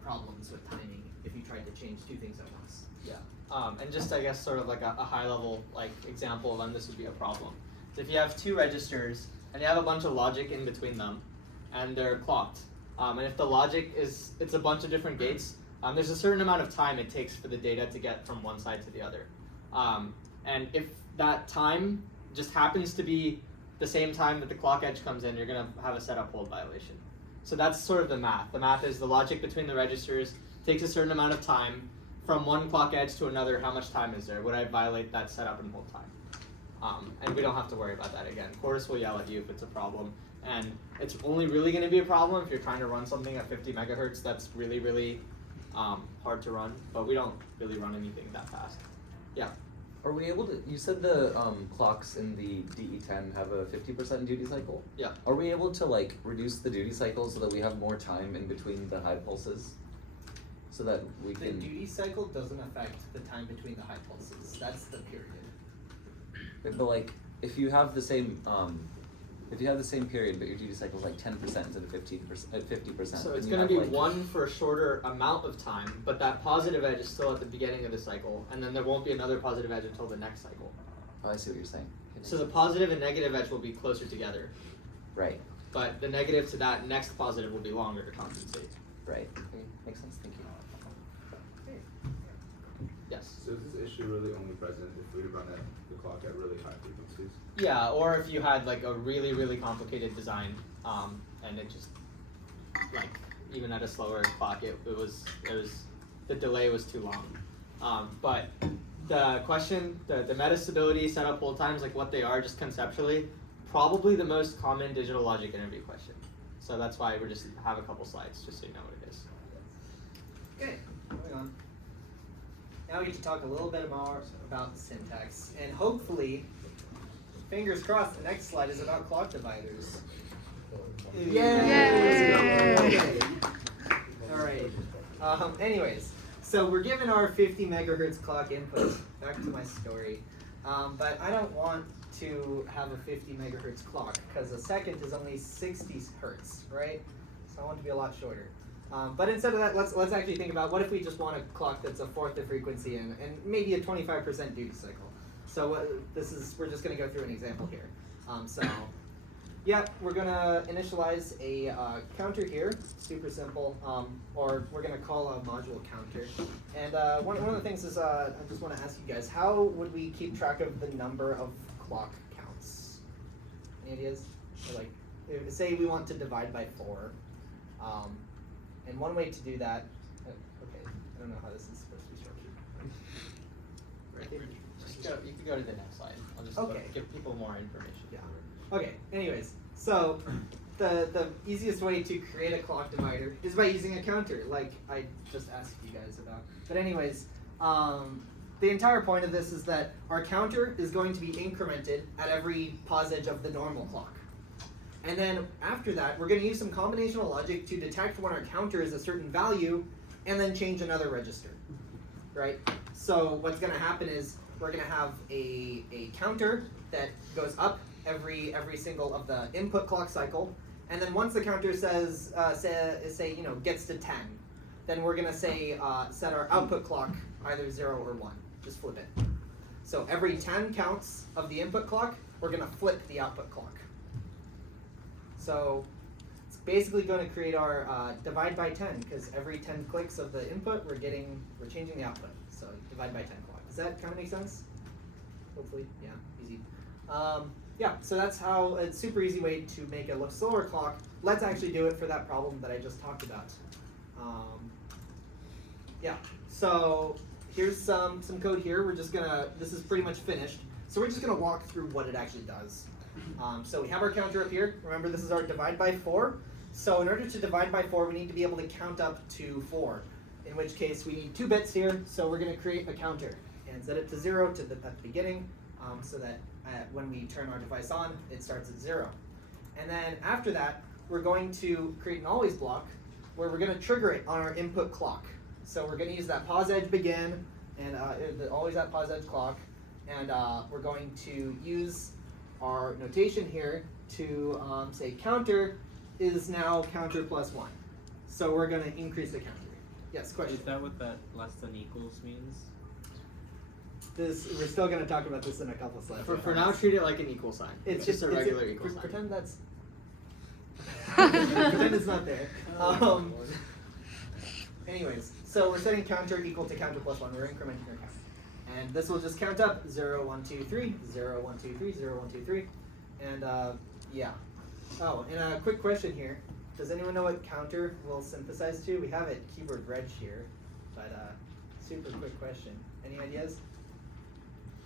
problems with timing if you tried to change two things at once. Yeah. And just I guess sort of like a high level like example of when this would be a problem. So if you have two registers and you have a bunch of logic in between them and they're clocked, and if the logic it's a bunch of different gates, there's a certain amount of time it takes for the data to get from one side to the other. And if that time just happens to be the same time that the clock edge comes in, you're going to have a setup hold violation. So that's sort of the math. The math is the logic between the registers takes a certain amount of time. From one clock edge to another, how much time is there? Would I violate that setup and hold time? And we don't have to worry about that again. Chorus will yell at you if it's a problem. And it's only really going to be a problem if you're trying to run something at 50 megahertz that's really, really hard to run. But we don't really run anything that fast. Yeah. Are we able to, you said the clocks in the DE10 have a 50% duty cycle? Yeah. Are we able to like reduce the duty cycle so that we have more time in between the high pulses? So that we The can. duty cycle doesn't affect the time between the high pulses. That's the period. But like, if you have the same period, but your duty cycle is like 10% instead of 50%. So it's then you going to be have, like, one for a shorter amount of time, but that positive edge is still at the beginning of the cycle, and then there won't be another positive edge until the next cycle. Oh, I see what you're saying. So the positive and negative edge will be closer together, Right. but the negative to that next positive will be longer to compensate. Right. Okay. Makes sense. Thank you. Yes. So is this issue really only present if we run the clock at really high frequencies? Yeah, or if you had like a really, really complicated design, and it just like even at a slower clock, it was the delay was too long. But the question, the meta stability setup hold times, like what they are just conceptually, probably the most common digital logic interview question. So that's why we just have a couple slides just so you know what it is. Okay, moving on. Now we get to talk a little bit more about syntax, and hopefully, fingers crossed, the next slide is about clock dividers. Yay! Okay. All right. Anyways, so we're given our 50 megahertz clock input. Back to my story. But I don't want to have a 50 megahertz clock because a second is only 60 hertz, right? So I want it to be a lot shorter. But instead of that, let's actually think about what if we just want a clock that's a fourth the frequency and maybe a 25% duty cycle. So we're just going to go through an example here. Yeah, we're going to initialize a counter here, super simple, or we're going to call a module counter. And one of the things is I just want to ask you guys, how would we keep track of the number of clock counts? Any ideas? Or like, say we want to divide by 4. And one way to do that, okay, I don't know how this is supposed to be structured. You can go to the next slide. I'll just Okay. give people more information. Yeah. Okay, anyways, so the easiest way to create a clock divider is by using a counter, like I just asked you guys about. But anyways, the entire point of this is that our counter is going to be incremented at every pos edge of the normal clock. And then after that, we're going to use some combinational logic to detect when our counter is a certain value and then change another register, right? So what's going to happen is we're going to have a counter that goes up every single of the input clock cycle. And then once the counter says, gets to 10, then we're going to set our output clock either 0 or 1. Just flip it. So every 10 counts of the input clock, we're going to flip the output clock. So it's basically going to create our divide by 10 because every 10 clicks of the input, we're changing the output. So divide by 10 clock. Does that kind of make sense? Hopefully, yeah, easy. Yeah, so that's how a super easy way to make a slower clock. Let's actually do it for that problem that I just talked about. Yeah, so here's some code here. This is pretty much finished. So we're just gonna walk through what it actually does. So we have our counter up here. Remember, this is our divide by 4. So in order to divide by 4, we need to be able to count up to 4. In which case, we need 2 bits here. So we're going to create a counter. and set it to 0 at the beginning, so that when we turn our device on, it starts at 0. And then after that, we're going to create an always block where we're going to trigger it on our input clock. So we're going to use that pause edge begin and always that pause edge clock, and we're going to use our notation here to say counter is now counter plus 1. So we're going to increase the counter. Yes, question. Is that what that less than equals means? We're still going to talk about this in a couple slides. For now, treat it like an equal sign. It's just a regular equal sign. Pretend that's. Pretend it's not there. Anyways, so we're setting counter equal to counter plus 1. We're incrementing our counter. And this will just count up 0, 1, 2, 3, 0, 1, 2, 3, 0, 1, 2, 3. And yeah. Oh, and a quick question here. Does anyone know what counter will synthesize to? We have it keyword reg here, but super quick question. Any ideas?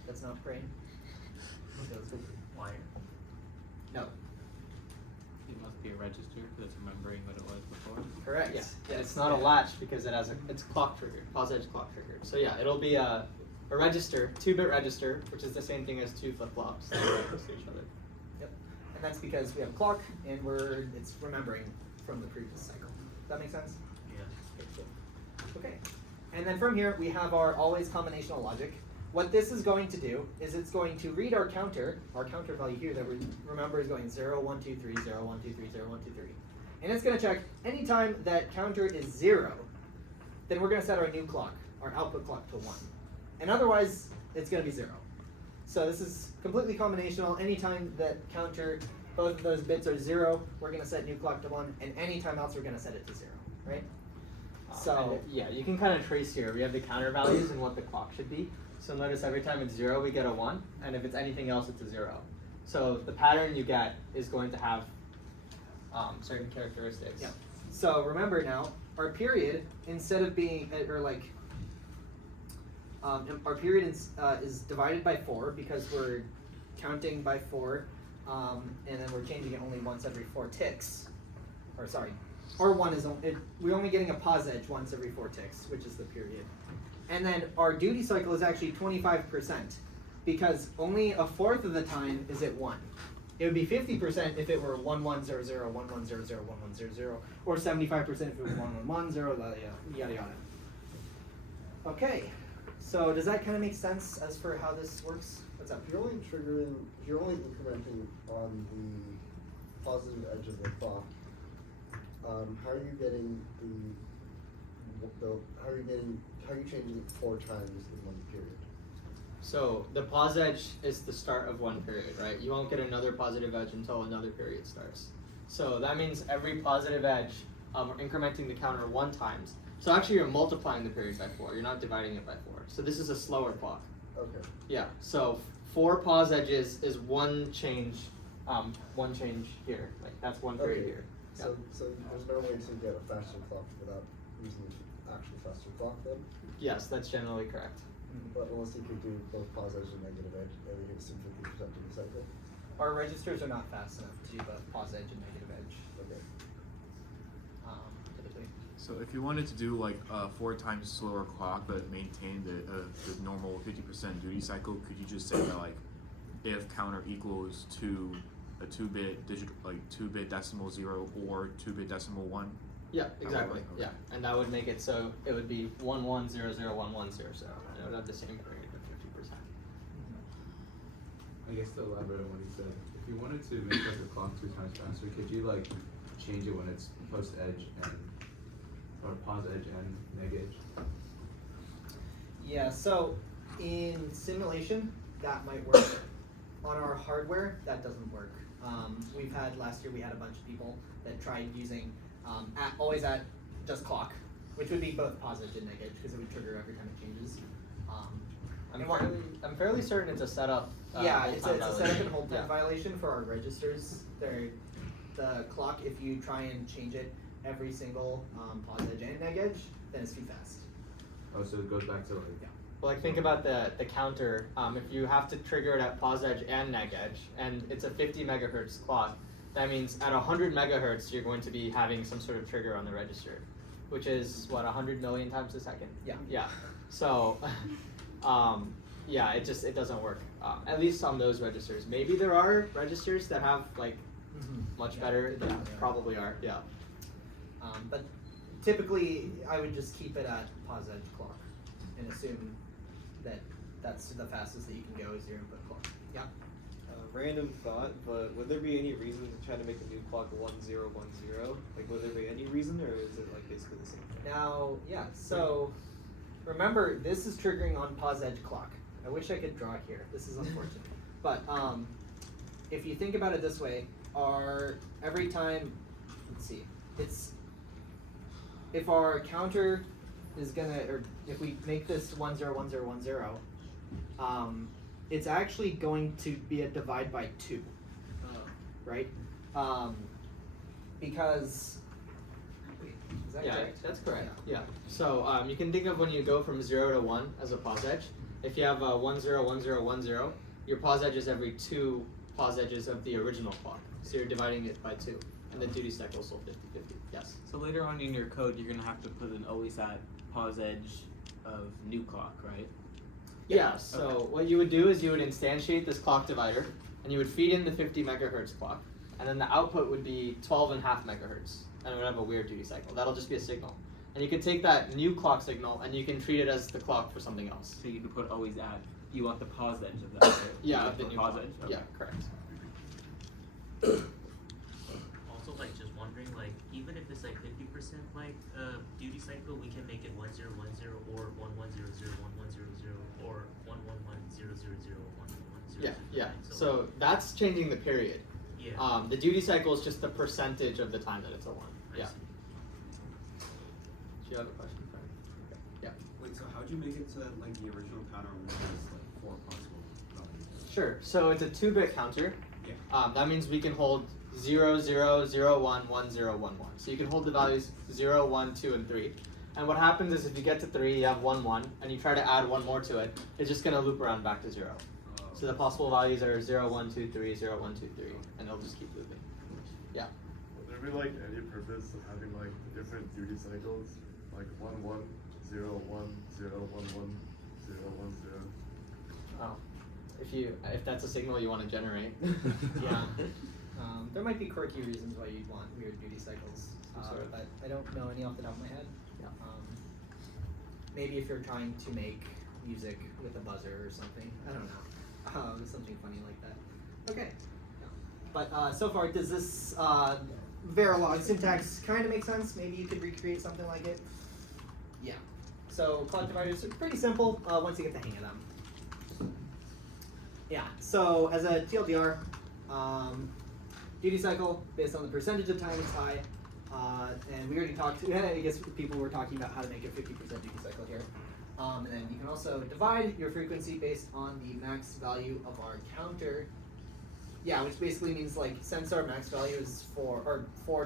That's not brain. Okay, let's go. Wire. No. It must be a register because it's remembering what it was before. Correct. Yeah, it's not a latch because it has it's clock triggered, pause edge clock triggered. So yeah, it'll be a register, 2-bit register, which is the same thing as 2 flip-flops that are close to each other. Yep. And that's because we have a clock and it's remembering from the previous cycle. Does that make sense? Yeah. Okay. And then from here we have our always combinational logic. What this is going to do is it's going to read our counter value here that we remember is going 0, 1, 2, 3, 0, 1, 2, 3, 0, 1, 2, 3. And it's going to check anytime that counter is 0, then we're going to set our new clock, our output clock to 1. And otherwise, it's going to be 0. So this is completely combinational. Anytime that counter, both of those bits are 0, we're going to set new clock to 1. And anytime else, we're going to set it to 0, right? So yeah, you can kind of trace here. We have the counter values and what the clock should be. So notice every time it's 0, we get a 1, and if it's anything else, it's a 0. So the pattern you get is going to have certain characteristics. yeah. So remember now, our period, instead of being, our period is divided by 4 because we're counting by 4, and then we're changing it only once every 4 ticks. Or sorry, or 1 is we're only getting a pause edge once every 4 ticks, which is the period. And then our duty cycle is actually 25% because only a fourth of the time is it 1. It would be 50% if it were 1100, 1100, 1100, or 75% if it was 1110, yada yada. Okay, so does that kind of make sense as for how this works? What's up? If you're only incrementing on the positive edge of the clock, how are you getting how are you changing it 4 times in 1 period? So the pause edge is the start of 1 period, right? You won't get another positive edge until another period starts. So that means every positive edge, we're incrementing the counter 1 times. So actually you're multiplying the period by 4, you're not dividing it by 4. So this is a slower clock. Okay. Yeah, so 4 pause edges is 1 change here. Like that's 1 period Okay. here. So there's no way to get a faster clock without using the actual faster clock then? Yes, that's generally correct. But unless you could do both pause edge and negative edge, and you hit some 50% of the cycle? Our registers are not fast enough to do both pause edge and negative edge. Okay. Typically. So if you wanted to do like a 4 times slower clock but maintain the normal 50% duty cycle, could you just say that like if counter equals to a 2-bit digital, like 2-bit decimal 0 or 2-bit decimal 1? Yeah, exactly. Okay. Yeah, and that would make it so it would be 11001100, and it would have the same period of 50%. I guess to elaborate on what he said, if you wanted to make like the clock 2 times faster, could you like change it when it's post edge or pause edge and neg edge? Yeah, so in simulation, that might work. On our hardware, that doesn't work. Last year we had a bunch of people that tried using always at just clock, which would be both pause edge and neg edge because it would trigger every time it changes. I'm fairly certain it's a setup. Yeah, hold it's time a violation. setup and hold time Yeah. violation for our registers. The clock, if you try and change it every single pause edge and neg edge, then it's too fast. Oh, so it goes back to like Well, like think about the counter. If you have to trigger it at pause edge and neg edge, and it's a 50 megahertz clock, that means at 100 megahertz you're going to be having some sort of trigger on the register, which is what 100 million times a second. Yeah. Yeah. So Yeah, it doesn't work. At least on those registers. Maybe there are registers that have like much better. Yeah, probably are. Yeah. But typically, I would just keep it at pause edge clock and assume that that's the fastest that you can go is your input clock. Yeah. Random thought, but would there be any reason to try to make a new clock 1010? Like, would there be any reason, or is it like basically the same thing? Now, yeah. So remember, this is triggering on pause edge clock. I wish I could draw here. This is unfortunate. But if you think about it this way, every time, let's see, if our counter is gonna, or if we make this 101010, it's actually going to be a divide by 2, right? Because, wait, is that Yeah, correct? that's correct. Yeah. So you can think of when you go from 0 to 1 as a pause edge. If you have 1 0 1 0 1 0, your pause edge is every 2 pause edges of the original clock. So you're dividing it by 2, and the duty cycle is still 50/50. Yes. So later on in your code, you're gonna have to put an always at pause edge of new clock, right? Yeah, so what you would do is you would instantiate this clock divider, and you would feed in the 50 megahertz clock, and then the output would be 12.5 megahertz, and it would have a weird duty cycle. That'll just be a signal. And you can take that new clock signal, and you can treat it as the clock for something else. So you can put always at. You want the pause edge of that. Right? Yeah, You of the want new pause clock. edge. Yeah, correct. Also, like, just wondering, like, even if it's like 50% like duty cycle, we can make it 1010 or 1100 1100 or 111000 1110. Yeah, yeah. right? So that's changing the period. Yeah. The duty cycle is just the percentage of the time that it's a 1. I Yeah. see. Do you have a question? Okay. Yeah. Wait, so how'd you make it so that like the original counter only has like 4 possible values? Sure. So it's a 2-bit counter. Yeah. That means we can hold 0 0 0 1 1 0 1 1. So you can hold the values 0 1 2 and 3. And what happens is if you get to 3, you have 1 1, and you try to add 1 more to it, it's just going to loop around back to 0. So the possible values are 0 1 2 3 0 1 2 3, and it'll just keep looping. Yeah. Would there be like any purpose of having like different duty cycles, like 1 1 0 1 0 1 1 0 1 0? Oh. If that's a signal you want to generate. Yeah. There might be quirky reasons why you'd want weird duty cycles, but I don't know any off the top of my head. Yeah. Maybe if you're trying to make music with a buzzer or something. I don't know. Something funny like that. Okay. But so far, does this Verilog syntax kind of make sense? Maybe you could recreate something like it. Yeah. So clock dividers are pretty simple once you get the hang of them. Yeah. So as a TLDR, duty cycle based on the percentage of time it's high, and we already talked. I guess people were talking about how to make a 50% duty cycle here. And then you can also divide your frequency based on the max value of our counter. Yeah, which basically means like since our max value is 4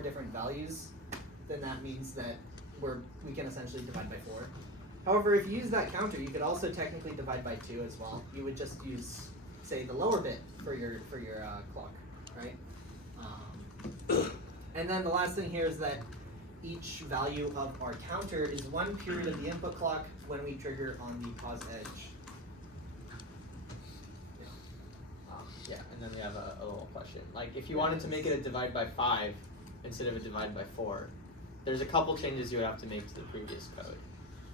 different values, then that means that we can essentially divide by 4. However, if you use that counter, you could also technically divide by 2 as well. You would just use, say, the lower bit for your clock, right? And then the last thing here is that each value of our counter is 1 period of the input clock when we trigger on the pause edge. Yeah, and then we have a little question. Like, if you wanted to make it a divide by 5 instead of a divide by 4, there's a couple changes you would have to make to the previous code.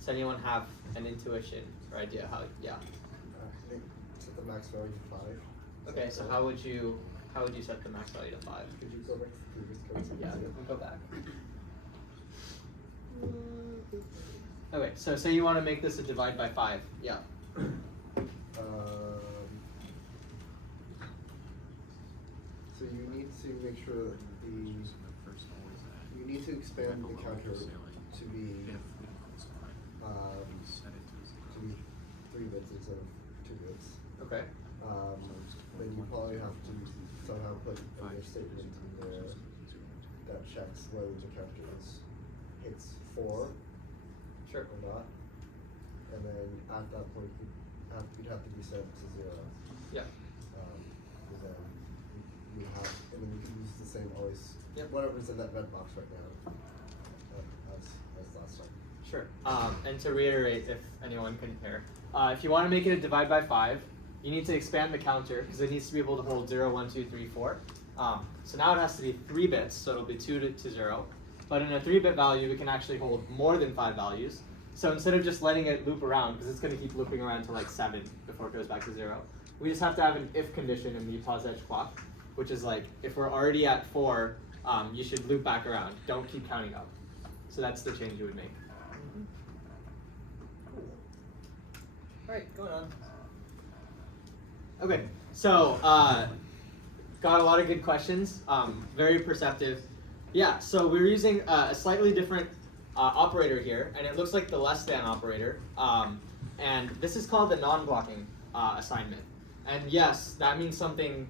Does anyone have an intuition or idea how? Yeah. I think set the max value to 5. Okay, so how would you set the max value to 5? Could you go back to the previous code? Yeah, we'll go back. Okay, so say you want to make this a divide by 5. Yeah. So you need to make sure that you need to expand the counter to be 3 bits instead of 2 bits. Okay. Then you probably have to somehow put a statement in there that checks whether the counter hits 4 Sure. or not. And then at that point you'd have to reset it to 0. Yeah. And then you can use the same always Yep. whatever's in that red box right now as last time. Sure. And to reiterate, if anyone couldn't hear, if you want to make it a divide by 5, you need to expand the counter because it needs to be able to hold 0, 1, 2, 3, 4. So now it has to be 3 bits, so it'll be 2 to 0. But in a 3-bit value, we can actually hold more than 5 values. So instead of just letting it loop around, because it's going to keep looping around to like 7 before it goes back to 0, we just have to have an if condition in the pause edge clock, which is like, if we're already at 4, you should loop back around. Don't keep counting up. So that's the change you would make. Alright, going on. Okay, so got a lot of good questions, very perceptive. Yeah, so we're using a slightly different operator here, and it looks like the less than operator. And this is called the non-blocking assignment. And yes, that means something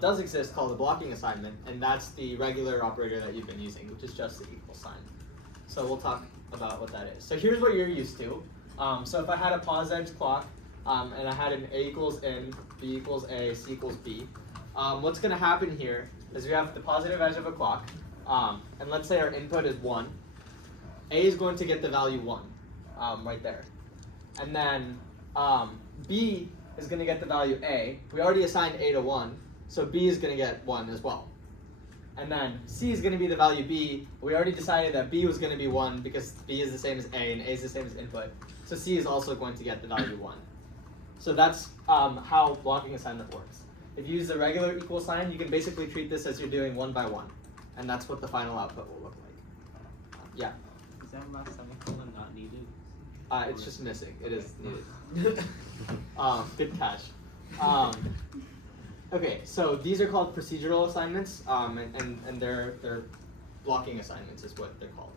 does exist called a blocking assignment, and that's the regular operator that you've been using, which is just the equal sign. So we'll talk about what that is. So here's what you're used to. So if I had a pause edge clock, and I had an A equals N, B equals A, C equals B, what's going to happen here is we have the positive edge of a clock, and let's say our input is 1. A is going to get the value 1, right there. And then B is going to get the value A. We already assigned A to 1, so B is going to get 1 as well. And then C is going to be the value B. We already decided that B was going to be 1 because B is the same as A and A is the same as input. So C is also going to get the value 1. So that's how blocking assignment works. If you use the regular equal sign, you can basically treat this as you're doing 1 by 1. And that's what the final output will look like. Yeah? Is that last semicolon not needed? It's just missing. It is needed. Good catch. Okay, so these are called procedural assignments, and they're blocking assignments is what they're called.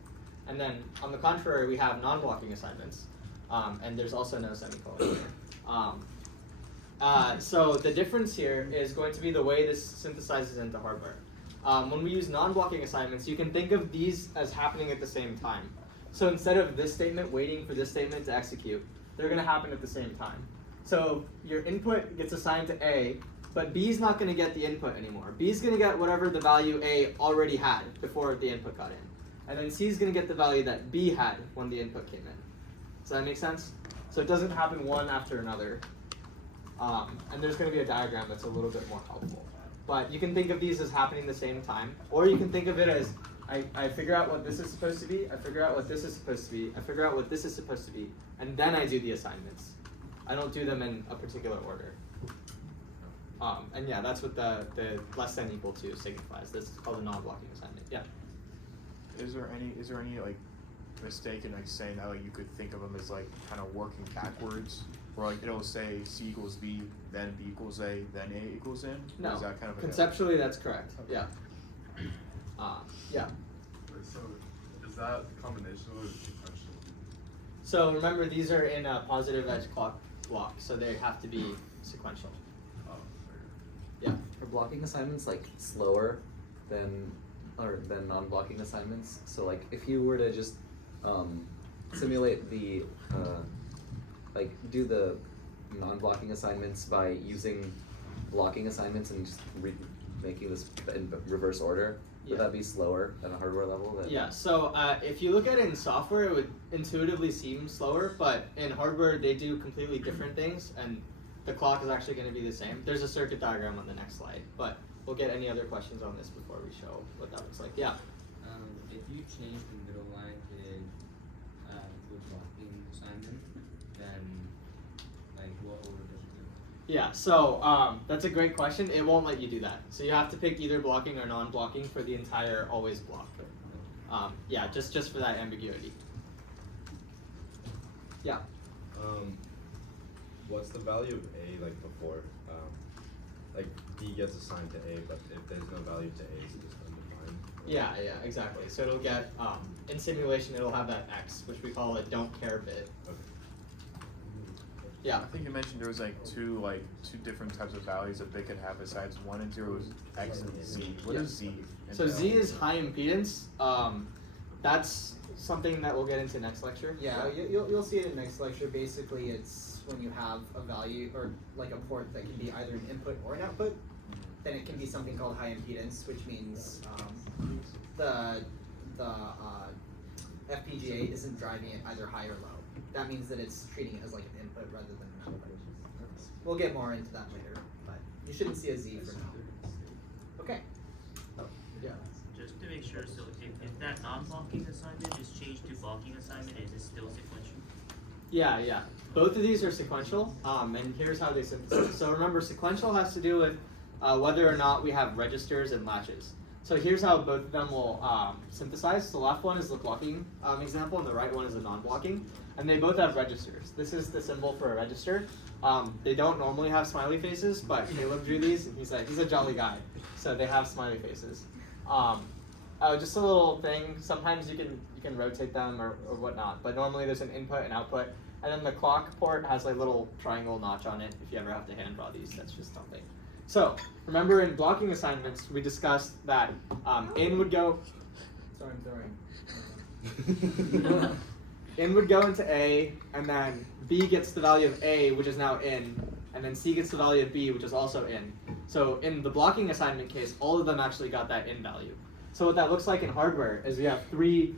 And then on the contrary, we have non-blocking assignments, and there's also no semicolon here. So the difference here is going to be the way this synthesizes into hardware. When we use non-blocking assignments, you can think of these as happening at the same time. So instead of this statement waiting for this statement to execute, they're going to happen at the same time. So your input gets assigned to A, but B is not going to get the input anymore. B is going to get whatever the value A already had before the input got in. And then C is going to get the value that B had when the input came in. Does that make sense? So it doesn't happen one after another. And there's going to be a diagram that's a little bit more helpful. But you can think of these as happening at the same time. Or you can think of it as I figure out what this is supposed to be, I figure out what this is supposed to be, I figure out what this is supposed to be, and then I do the assignments. I don't do them in a particular order. And yeah, that's what the less than equal to signifies. This is called a non-blocking assignment. Yeah. Is there any like mistake in like saying that like you could think of them as like kind of working backwards, where like it'll say C equals B, then B equals A, then A equals N? No. Or is that kind of Conceptually, that's correct. Yeah. Yeah. Wait, so is that combinational or sequential? So remember, these are in a positive edge clock block, so they have to be sequential. Oh, okay. Yeah. Are blocking assignments like slower than non-blocking assignments? So like if you were to just simulate the like do the non-blocking assignments by using blocking assignments and just making this in reverse order, would that be slower at a hardware level? Yeah, so if you look at it in software, it would intuitively seem slower, but in hardware, they do completely different things, and the clock is actually going to be the same. There's a circuit diagram on the next slide, but we'll get any other questions on this before we show what that looks like. Yeah? If you change the middle line in the blocking assignment, then like what order does it do? Yeah, so that's a great question. It won't let you do that. So you have to pick either blocking or non-blocking for the entire always block. Yeah, just for that ambiguity. Yeah. What's the value of A like before? Like B gets assigned to A, but if there's no value to A, it's just undefined. Yeah, exactly. So it'll get, in simulation, it'll have that X, which we call a don't care bit. Okay. Yeah. I think you mentioned there was like two different types of values that they could have besides 1 and 0 is X and Z. What is Z? So Z is high impedance. That's something that we'll get into next lecture. Yeah, you'll see it in next lecture. Basically, it's when you have a value or like a port that can be either an input or an output, then it can be something called high impedance, which means FPGA isn't driving it either high or low. That means that it's treating it as like an input rather than an output. We'll get more into that later, but you shouldn't see a Z for now. Okay. Yeah. Just to make sure, so if that non-blocking assignment is changed to blocking assignment, is it still sequential? Yeah. Both of these are sequential, and here's how they synthesize. So remember, sequential has to do with whether or not we have registers and latches. So here's how both of them will synthesize. The left one is the blocking example, and the right one is the non-blocking. And they both have registers. This is the symbol for a register. They don't normally have smiley faces, but Caleb drew these, and he's a jolly guy. So they have smiley faces. Just a little thing, sometimes you can rotate them or whatnot, but normally there's an input and output. And then the clock port has a little triangle notch on it. If you ever have to hand draw these, that's just something. So remember in blocking assignments, we discussed that in would go, sorry, I'm throwing. In would go into A, and then B gets the value of A, which is now in, and then C gets the value of B, which is also in. So in the blocking assignment case, all of them actually got that in value. So what that looks like in hardware is you have three,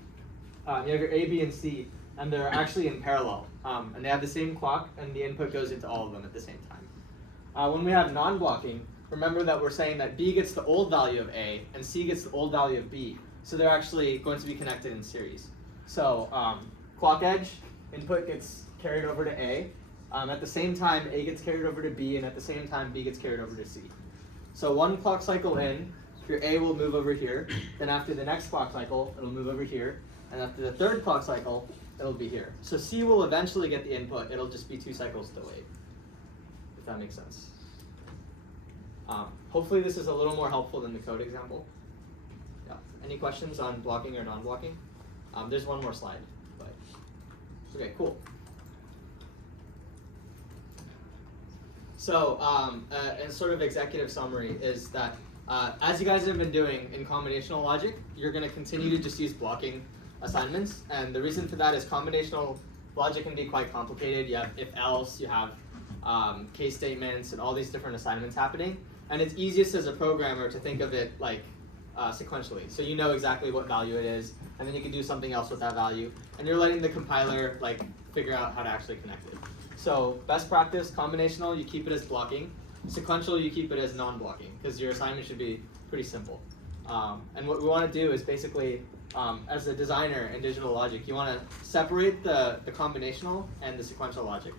you have your A, B, and C, and they're actually in parallel. And they have the same clock, and the input goes into all of them at the same time. When we have non-blocking, remember that we're saying that B gets the old value of A, and C gets the old value of B. So they're actually going to be connected in series. So clock edge, input gets carried over to A. At the same time, A gets carried over to B, and at the same time, B gets carried over to C. So one clock cycle in, your A will move over here. Then after the next clock cycle, it'll move over here. And after the third clock cycle, it'll be here. So C will eventually get the input. It'll just be 2 cycles delayed, if that makes sense. Hopefully this is a little more helpful than the code example. Yeah. Any questions on blocking or non-blocking? There's one more slide, but okay, cool. So, a sort of executive summary is that as you guys have been doing in combinational logic, you're going to continue to just use blocking assignments, and the reason for that is combinational logic can be quite complicated. You have if-else, you have case statements, and all these different assignments happening, and it's easiest as a programmer to think of it like sequentially. So you know exactly what value it is, and then you can do something else with that value, and you're letting the compiler figure out how to actually connect it. So best practice, combinational, you keep it as blocking. Sequential, you keep it as non-blocking, because your assignment should be pretty simple. And what we want to do is basically, as a designer in digital logic, you want to separate the combinational and the sequential logic.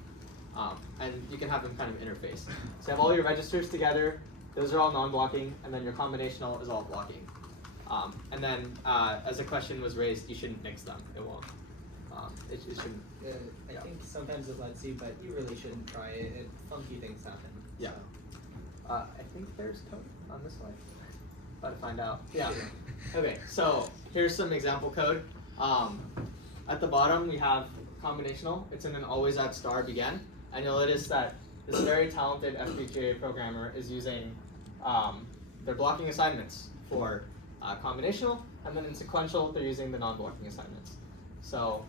And you can have them kind of interface. So you have all your registers together, those are all non-blocking, and then your combinational is all blocking. And then, as a question was raised, you shouldn't mix them. It won't. It shouldn't. I think sometimes it lets you, but you really shouldn't try it. Funky things happen. Yeah. So. I think there's code on this slide. About to find out. Yeah. Okay, so here's some example code. At the bottom we have combinational. It's in an always at star begin. And you'll notice that this very talented FPGA programmer is using, they're blocking assignments for combinational, and then in sequential they're using the non-blocking assignments. So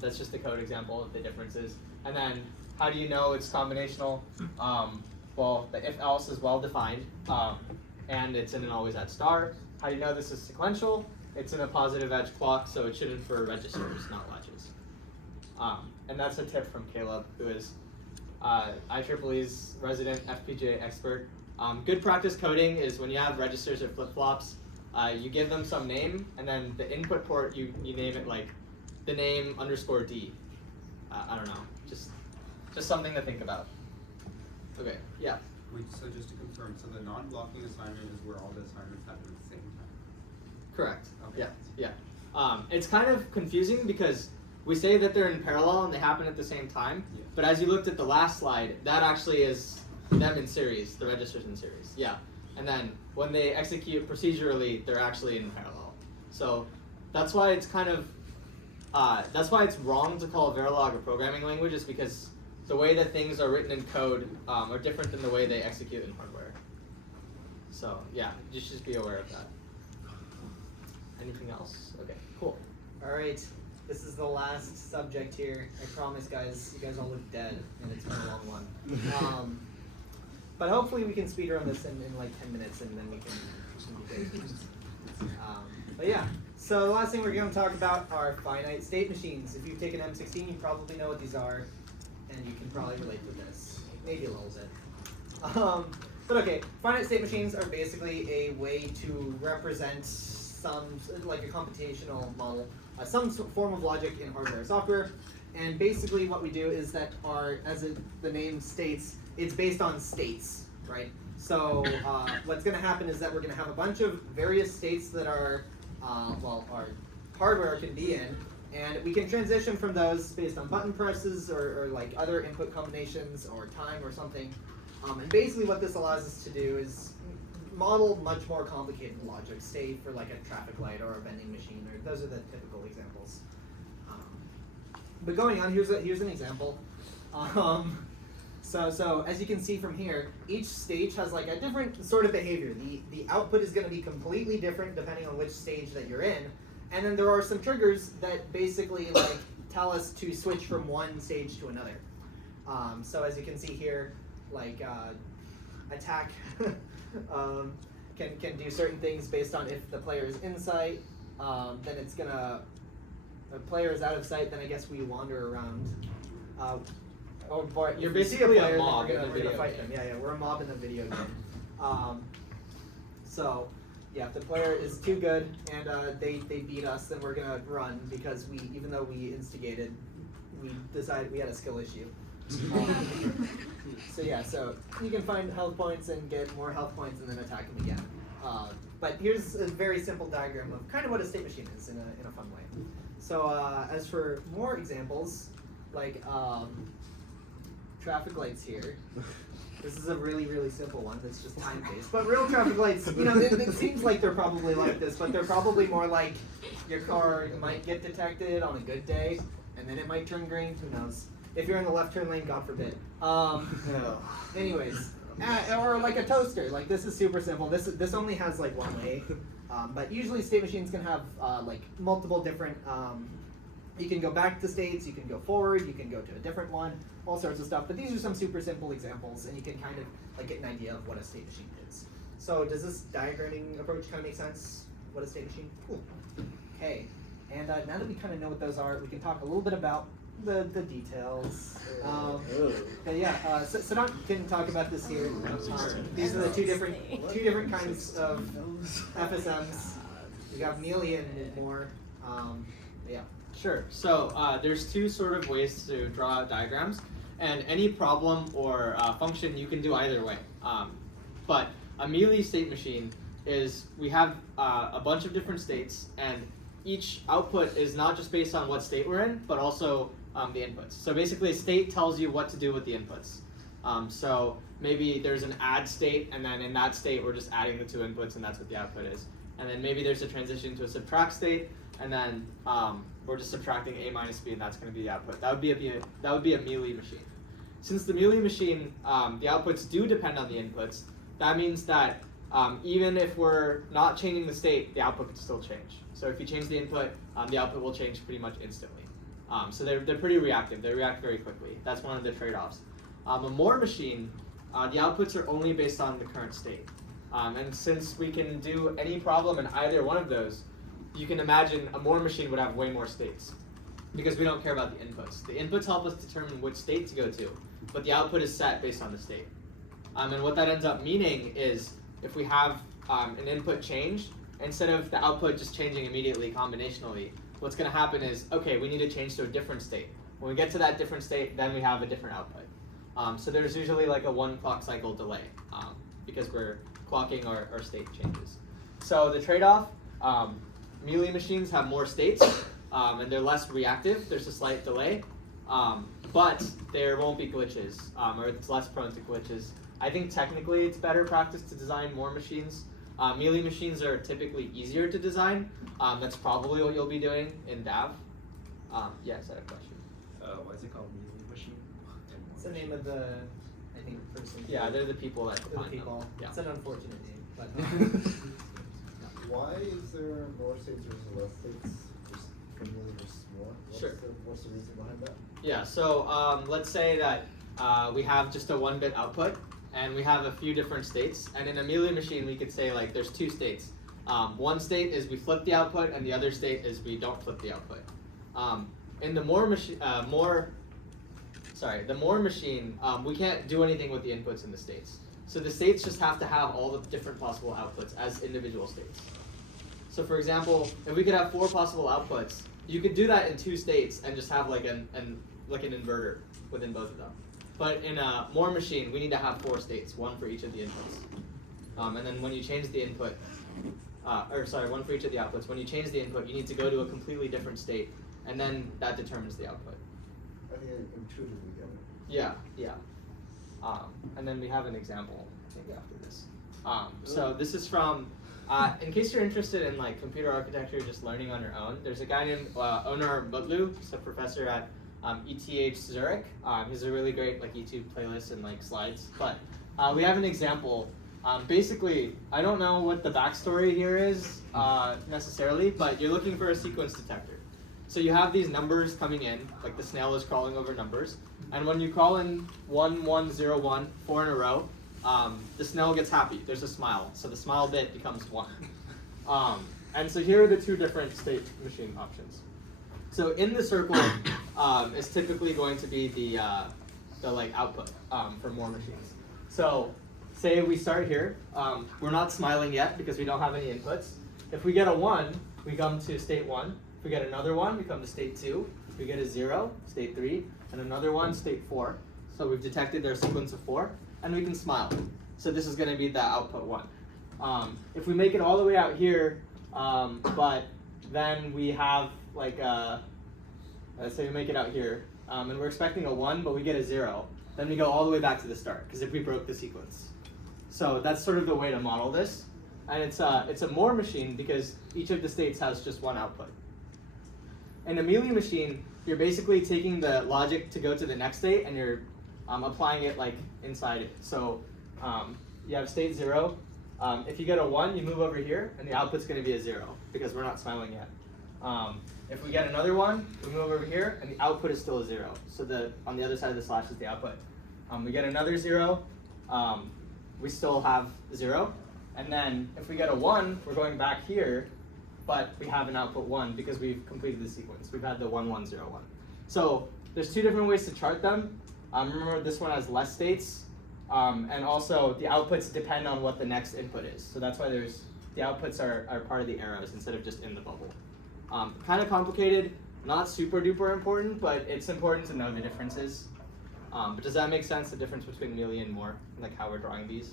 that's just the code example of the differences. And then how do you know it's combinational? Well, the if-else is well defined, and it's in an always at star. How do you know this is sequential? It's in a positive edge clock, so it should infer registers, not latches. And that's a tip from Caleb, who is IEEE's resident FPGA expert. Good practice coding is when you have registers or flip-flops, you give them some name, and then the input port, you name it like the name _D. I don't know, just something to think about. Okay, yeah. Wait, so just to confirm, so the non-blocking assignment is where all the assignments happen at the same time? Correct. Okay. Yeah. It's kind of confusing because we say that they're in parallel and they happen at the same time, but as you looked at the last slide, that actually is them in series, the registers in series. Yeah. And then when they execute procedurally, they're actually in parallel. So that's why it's kind of, that's why it's wrong to call Verilog a programming language, is because the way that things are written in code are different than the way they execute in hardware. So yeah, you should just be aware of that. Anything else? Okay, cool. All right, this is the last subject here. I promise, guys, you guys all look dead, and it's been a long one. But hopefully we can speed run this in like 10 minutes, and then we can be good. But yeah, so the last thing we're going to talk about are finite state machines. If you've taken M16, you probably know what these are, and you can probably relate to this, maybe a little bit. But okay, finite state machines are basically a way to represent some, like a computational model, some form of logic in hardware or software. And basically what we do is that the name states, it's based on states, right? So what's going to happen is that we're going to have a bunch of various states that our hardware can be in, and we can transition from those based on button presses or like other input combinations or time or something. And basically what this allows us to do is model much more complicated logic, say for like a traffic light or a vending machine, or those are the typical examples. But going on, here's an example. So as you can see from here, each stage has like a different sort of behavior. The output is going to be completely different depending on which stage that you're in. And then there are some triggers that basically like tell us to switch from one stage to another. So as you can see here, like attack can do certain things based on if the player is in sight. Then it's gonna, the player is out of sight, then I guess we wander around. Oh boy, You're if we see basically a player, then mob in the we're gonna video fight game. them. Yeah, we're a mob in the video game. So yeah, if the player is too good and they beat us, then we're gonna run because even though we instigated, we decided we had a skill issue. So yeah, so you can find health points and get more health points and then attack them again. But here's a very simple diagram of kind of what a state machine is in a fun way. So as for more examples, like traffic lights here. This is a really, really simple one that's just time-based. But real traffic lights, you know, it seems like they're probably like this, but they're probably more like your car might get detected on a good day, and then it might turn green, who knows. If you're in the left turn lane, God forbid. Anyways, or like a toaster. Like this is super simple. This only has like one way, but usually state machines can have like multiple different. You can go back to states. You can go forward. You can go to a different one. All sorts of stuff. But these are some super simple examples, and you can kind of like get an idea of what a state machine is. So does this diagramming approach kind of make sense? What a state machine? Cool. Okay. And now that we kind of know what those are, we can talk a little bit about the details. But yeah, Sadat can talk about this here. These are the two different kinds of FSMs. We got mealy and more. Yeah. Sure. So there's two sort of ways to draw out diagrams, and any problem or function you can do either way. But a mealy state machine is we have a bunch of different states, and each output is not just based on what state we're in, but also the inputs. So basically, a state tells you what to do with the inputs. So maybe there's an add state, and then in that state we're just adding the two inputs, and that's what the output is. And then maybe there's a transition to a subtract state, and then we're just subtracting a minus b, and that's going to be the output. That would be a mealy machine. Since the mealy machine, the outputs do depend on the inputs. That means that even if we're not changing the state, the output could still change. So if you change the input, the output will change pretty much instantly. So they're pretty reactive. They react very quickly. That's one of the trade-offs. A Moore machine, the outputs are only based on the current state. And since we can do any problem in either one of those, you can imagine a Moore machine would have way more states because we don't care about the inputs. The inputs help us determine which state to go to, but the output is set based on the state. And what that ends up meaning is if we have an input change, instead of the output just changing immediately combinationally, what's going to happen is, okay, we need to change to a different state. When we get to that different state, then we have a different output. So there's usually like a 1 clock cycle delay because we're clocking our state changes. So the trade-off, mealy machines have more states and they're less reactive. There's a slight delay, but there won't be glitches or it's less prone to glitches. I think technically it's better practice to design more machines. Mealy machines are typically easier to design. That's probably what you'll be doing in DAV. Yes, I had a question. Why is it called mealy machine? It's the name of the, I think, person. Yeah, they're the people that The define people. them. Yeah. It's an unfortunate name, but. Why is there more states versus less states? Just mealy versus more? What's the reason behind that? Yeah, so let's say that we have just a 1-bit output and we have a few different states, and in a mealy machine we could say like there's 2 states. One state is we flip the output, and the other state is we don't flip the output. In the Moore machine, we can't do anything with the inputs in the states. So the states just have to have all the different possible outputs as individual states. So for example, if we could have 4 possible outputs, you could do that in 2 states and just have like an inverter within both of them. But in a Moore machine, we need to have 4 states, 1 for each of the inputs. And then when you change the input, 1 for each of the outputs. When you change the input, you need to go to a completely different state, and then that determines the output. I think I intuitively get it. Yeah. And then we have an example, I think, after this. So this is from, in case you're interested in like computer architecture, just learning on your own, there's a guy named Onar Mutlu. He's a professor at ETH Zurich. He's a really great like YouTube playlist and like slides. But we have an example. Basically, I don't know what the backstory here is necessarily, but you're looking for a sequence detector. So you have these numbers coming in, like the snail is crawling over numbers, and when you crawl in 1, 1, 0, 1, 4 in a row, the snail gets happy. There's a smile, so the smile bit becomes 1. And so here are the 2 different state machine options. So in the circle is typically going to be the like output for Moore machines. So say we start here. We're not smiling yet because we don't have any inputs. If we get a 1, we come to state 1. If we get another 1, we come to state 2. If we get a 0, state 3, and another 1, state 4. So we've detected their sequence of 4, and we can smile. So this is going to be the output 1. If we make it all the way out here, but then we have like let's say we make it out here, and we're expecting a 1, but we get a 0, then we go all the way back to the start, because if we broke the sequence. So that's sort of the way to model this. And it's a Moore machine because each of the states has just 1 output. In a Mealy machine, you're basically taking the logic to go to the next state and you're applying it like inside it. So you have state 0. If you get a 1, you move over here and the output's going to be a 0 because we're not smiling yet. If we get another 1, we move over here and the output is still a 0. So on the other side of the slash is the output. We get another 0, we still have 0. And then if we get a 1, we're going back here, but we have an output 1 because we've completed the sequence. We've had the 1, 1, 0, 1. So there's 2 different ways to chart them. Remember this one has less states, and also the outputs depend on what the next input is. So that's why the outputs are part of the arrows instead of just in the bubble. Kind of complicated, not super duper important, but it's important to know the differences. But does that make sense, the difference between Mealy and Moore, like how we're drawing these?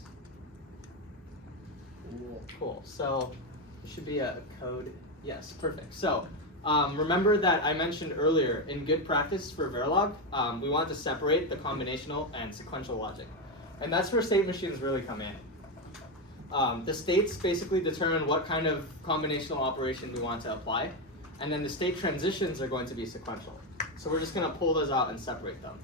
Cool. So there should be a code. Yes, perfect. So remember that I mentioned earlier, in good practice for Verilog, we want to separate the combinational and sequential logic. And that's where state machines really come in. The states basically determine what kind of combinational operation we want to apply. And then the state transitions are going to be sequential. So we're just going to pull those out and separate them.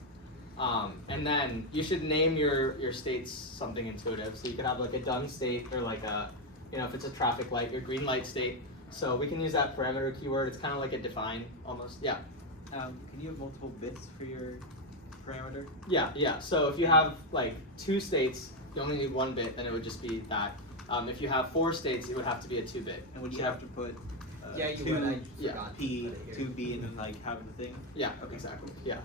And then you should name your states something intuitive. So you could have like a done state, or like a, if it's a traffic light, your green light state. So we can use that parameter keyword. It's kind of like a define almost. Yeah. Can you have multiple bits for your parameter? Yeah. So if you have like 2 states, you only need 1 bit, then it would just be that. If you have 4 states, it would have to be a 2 bit. And would you have to put you 2 would. I forgot P, 2B, and then like have the thing? Yeah, okay. Exactly. Yeah.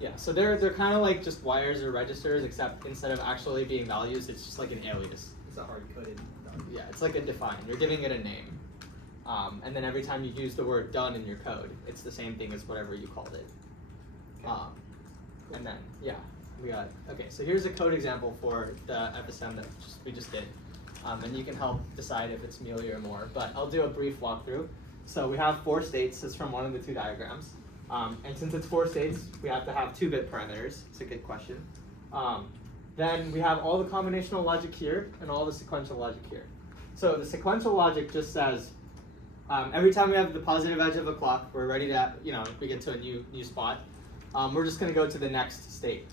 Yeah, so they're kind of like just wires or registers, except instead of actually being values, it's just like an alias. It's a hard-coded value. Yeah, it's like a define. You're giving it a name. And then every time you use the word done in your code, it's the same thing as whatever you called it. Okay. And then, yeah, we got, okay, so here's a code example for the FSM that we just did. And you can help decide if it's Mealy or Moore, but I'll do a brief walkthrough. So we have 4 states. This is from one of the 2 diagrams. And since it's 4 states, we have to have 2-bit parameters. It's a good question. Then we have all the combinational logic here and all the sequential logic here. So the sequential logic just says, every time we have the positive edge of a clock, we're ready to, we get to a new spot. We're just going to go to the next state.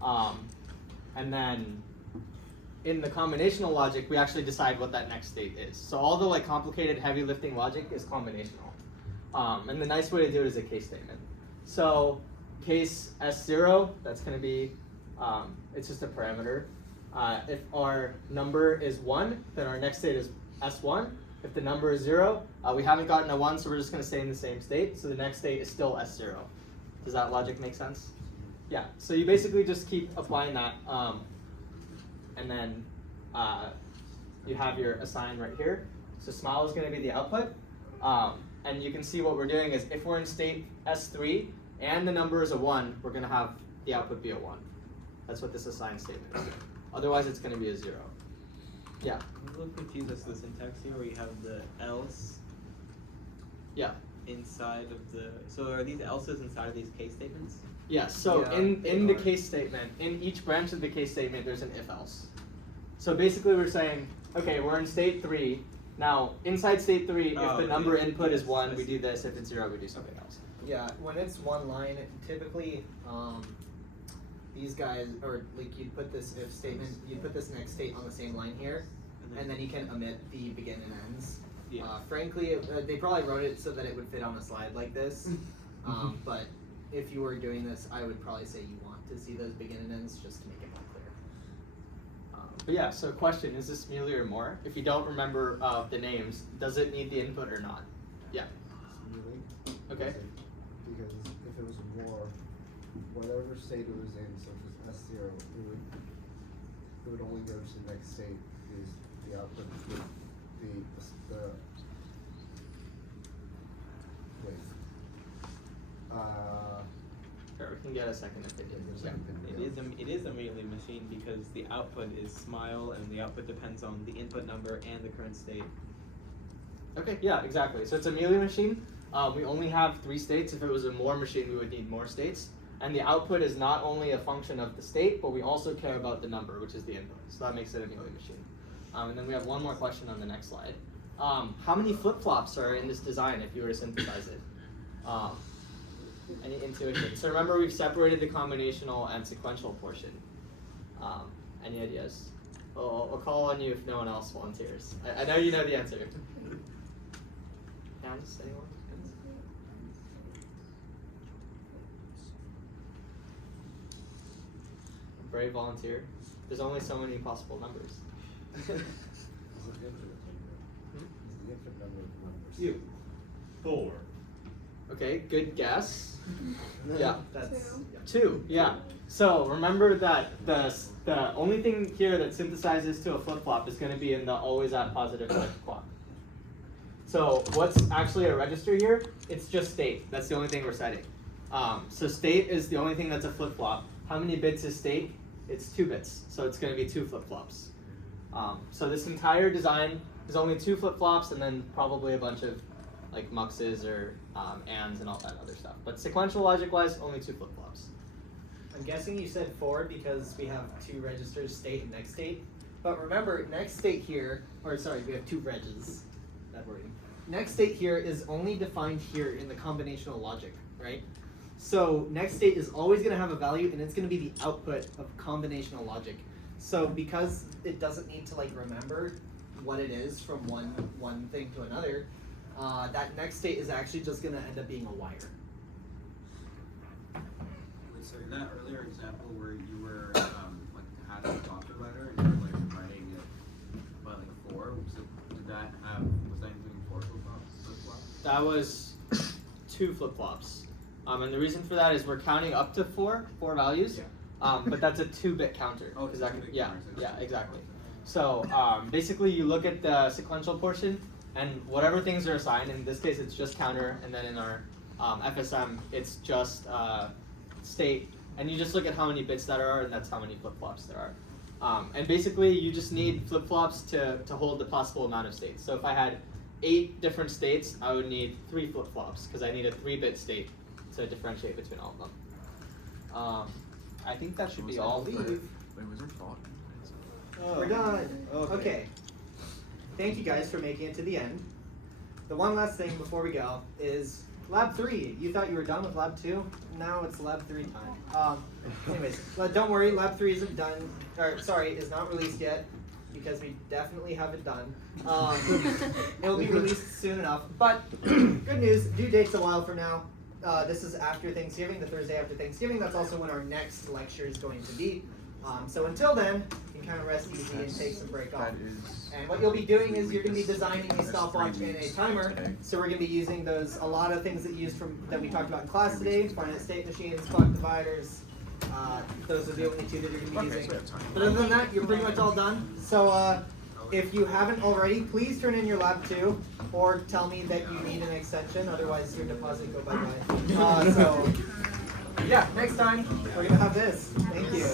And then in the combinational logic, we actually decide what that next state is. So all the like complicated heavy lifting logic is combinational. And the nice way to do it is a case statement. So case S0, that's going to be, it's just a parameter. If our number is 1, then our next state is S1. If the number is 0, we haven't gotten a 1, so we're just going to stay in the same state. So the next state is still S0. Does that logic make sense? Yeah. So you basically just keep applying that, and then you have your assign right here. So smile is going to be the output. And you can see what we're doing is if we're in state S3 and the number is a 1, we're going to have the output be a 1. That's what this assign statement is. Otherwise, it's going to be a 0. Yeah. I'm a little confused as to the syntax here, where you have the else. Yeah. Inside of the. So are these else's inside of these case statements? Yeah. So Yeah, in the case statement, in each branch of the case statement, there's an if else. So basically, we're saying, okay, we're in state 3. Now, inside state 3, if the number input is 1, we do this. If it's 0, we do something else. Yeah, when it's one line, typically these guys, or like you'd put this if statement, you'd put this next state on the same line here, and then you can omit the begin and ends. Yeah. Frankly, they probably wrote it so that it would fit on a slide like this, but if you were doing this, I would probably say you want to see those begin and ends just to make it more clear. But yeah, so question, is this Muley or Moore? If you don't remember the names, does it need the input or not? Yeah. Okay. Because if it was more, whatever state it was in, so if it's S0, it would only go to the next state is the output would be the wait. Sure, we can get a second opinion. Yeah. It is a Mealy machine because the output is smile and the output depends on the input number and the current state. Okay, yeah, exactly. So it's a Mealy machine. We only have 3 states. If it was a Moore machine, we would need more states. And the output is not only a function of the state, but we also care about the number, which is the input. So that makes it a Mealy machine. And then we have one more question on the next slide. How many flip-flops are in this design if you were to synthesize it? Any intuition? So remember, we've separated the combinational and sequential portion. Any ideas? I'll call on you if no one else volunteers. I know you know the answer. Hands, anyone? Brave volunteer. There's only so many possible numbers. It's an infinite number of numbers. You. 4. Okay, good guess. Yeah. That's 2. Yeah. So remember that the only thing here that synthesizes to a flip-flop is going to be in the always at positive click clock. So what's actually a register here? It's just state. That's the only thing we're setting. So state is the only thing that's a flip-flop. How many bits is state? It's 2 bits. So it's going to be 2 flip-flops. So this entire design is only 2 flip-flops and then probably a bunch of like muxes or ands and all that other stuff. But sequential logic-wise, only 2 flip-flops. I'm guessing you said 4 because we have 2 registers, state and next state. But remember, next state here, or sorry, we have 2 regs. That wording. Next state here is only defined here in the combinational logic, right? So next state is always going to have a value, and it's going to be the output of combinational logic. So because it doesn't need to like remember what it is from one thing to another, that next state is actually just going to end up being a wire. Wait, so in that earlier example where you were like had a doctor letter and you were like writing it by like 4, so was that including 4 flip-flops? That was 2 flip-flops. And the reason for that is we're counting up to 4 values, but that's a 2-bit counter. Oh, it's a 2-bit yeah, counter, so yeah, it's exactly. So basically you look at the sequential portion and whatever things are assigned, in this case it's just counter, and then in our FSM it's just state, and you just look at how many bits there are, and that's how many flip-flops there are. And basically you just need flip-flops to hold the possible amount of states. So if I had 8 different states, I would need 3 flip-flops, because I need a 3-bit state to differentiate between all of them. I think that should be all. Wait, was there thought? We're done. Okay. Thank you guys for making it to the end. The one last thing before we go is Lab 3. You thought you were done with Lab 2? Now it's Lab 3 time. Anyways, but don't worry, Lab 3 isn't done, or sorry, is not released yet, because we definitely have it done. It will be released soon enough. But good news, due date's a while from now. This is after Thanksgiving, the Thursday after Thanksgiving. That's also when our next lecture is going to be. So until then, you can kind of rest easy and take some break off. That is. And what you'll be doing is you're going to be designing a stopwatch and a timer. So we're going to be using a lot of things that we talked about in class today: finite state machines, clock dividers. Those are the only two that you're going to be using. But other than that, you're pretty much all done. So if you haven't already, please turn in your lab 2, or tell me that you need an extension. Otherwise, your deposit go bye-bye. So yeah, next time we're going to have this. Thank you.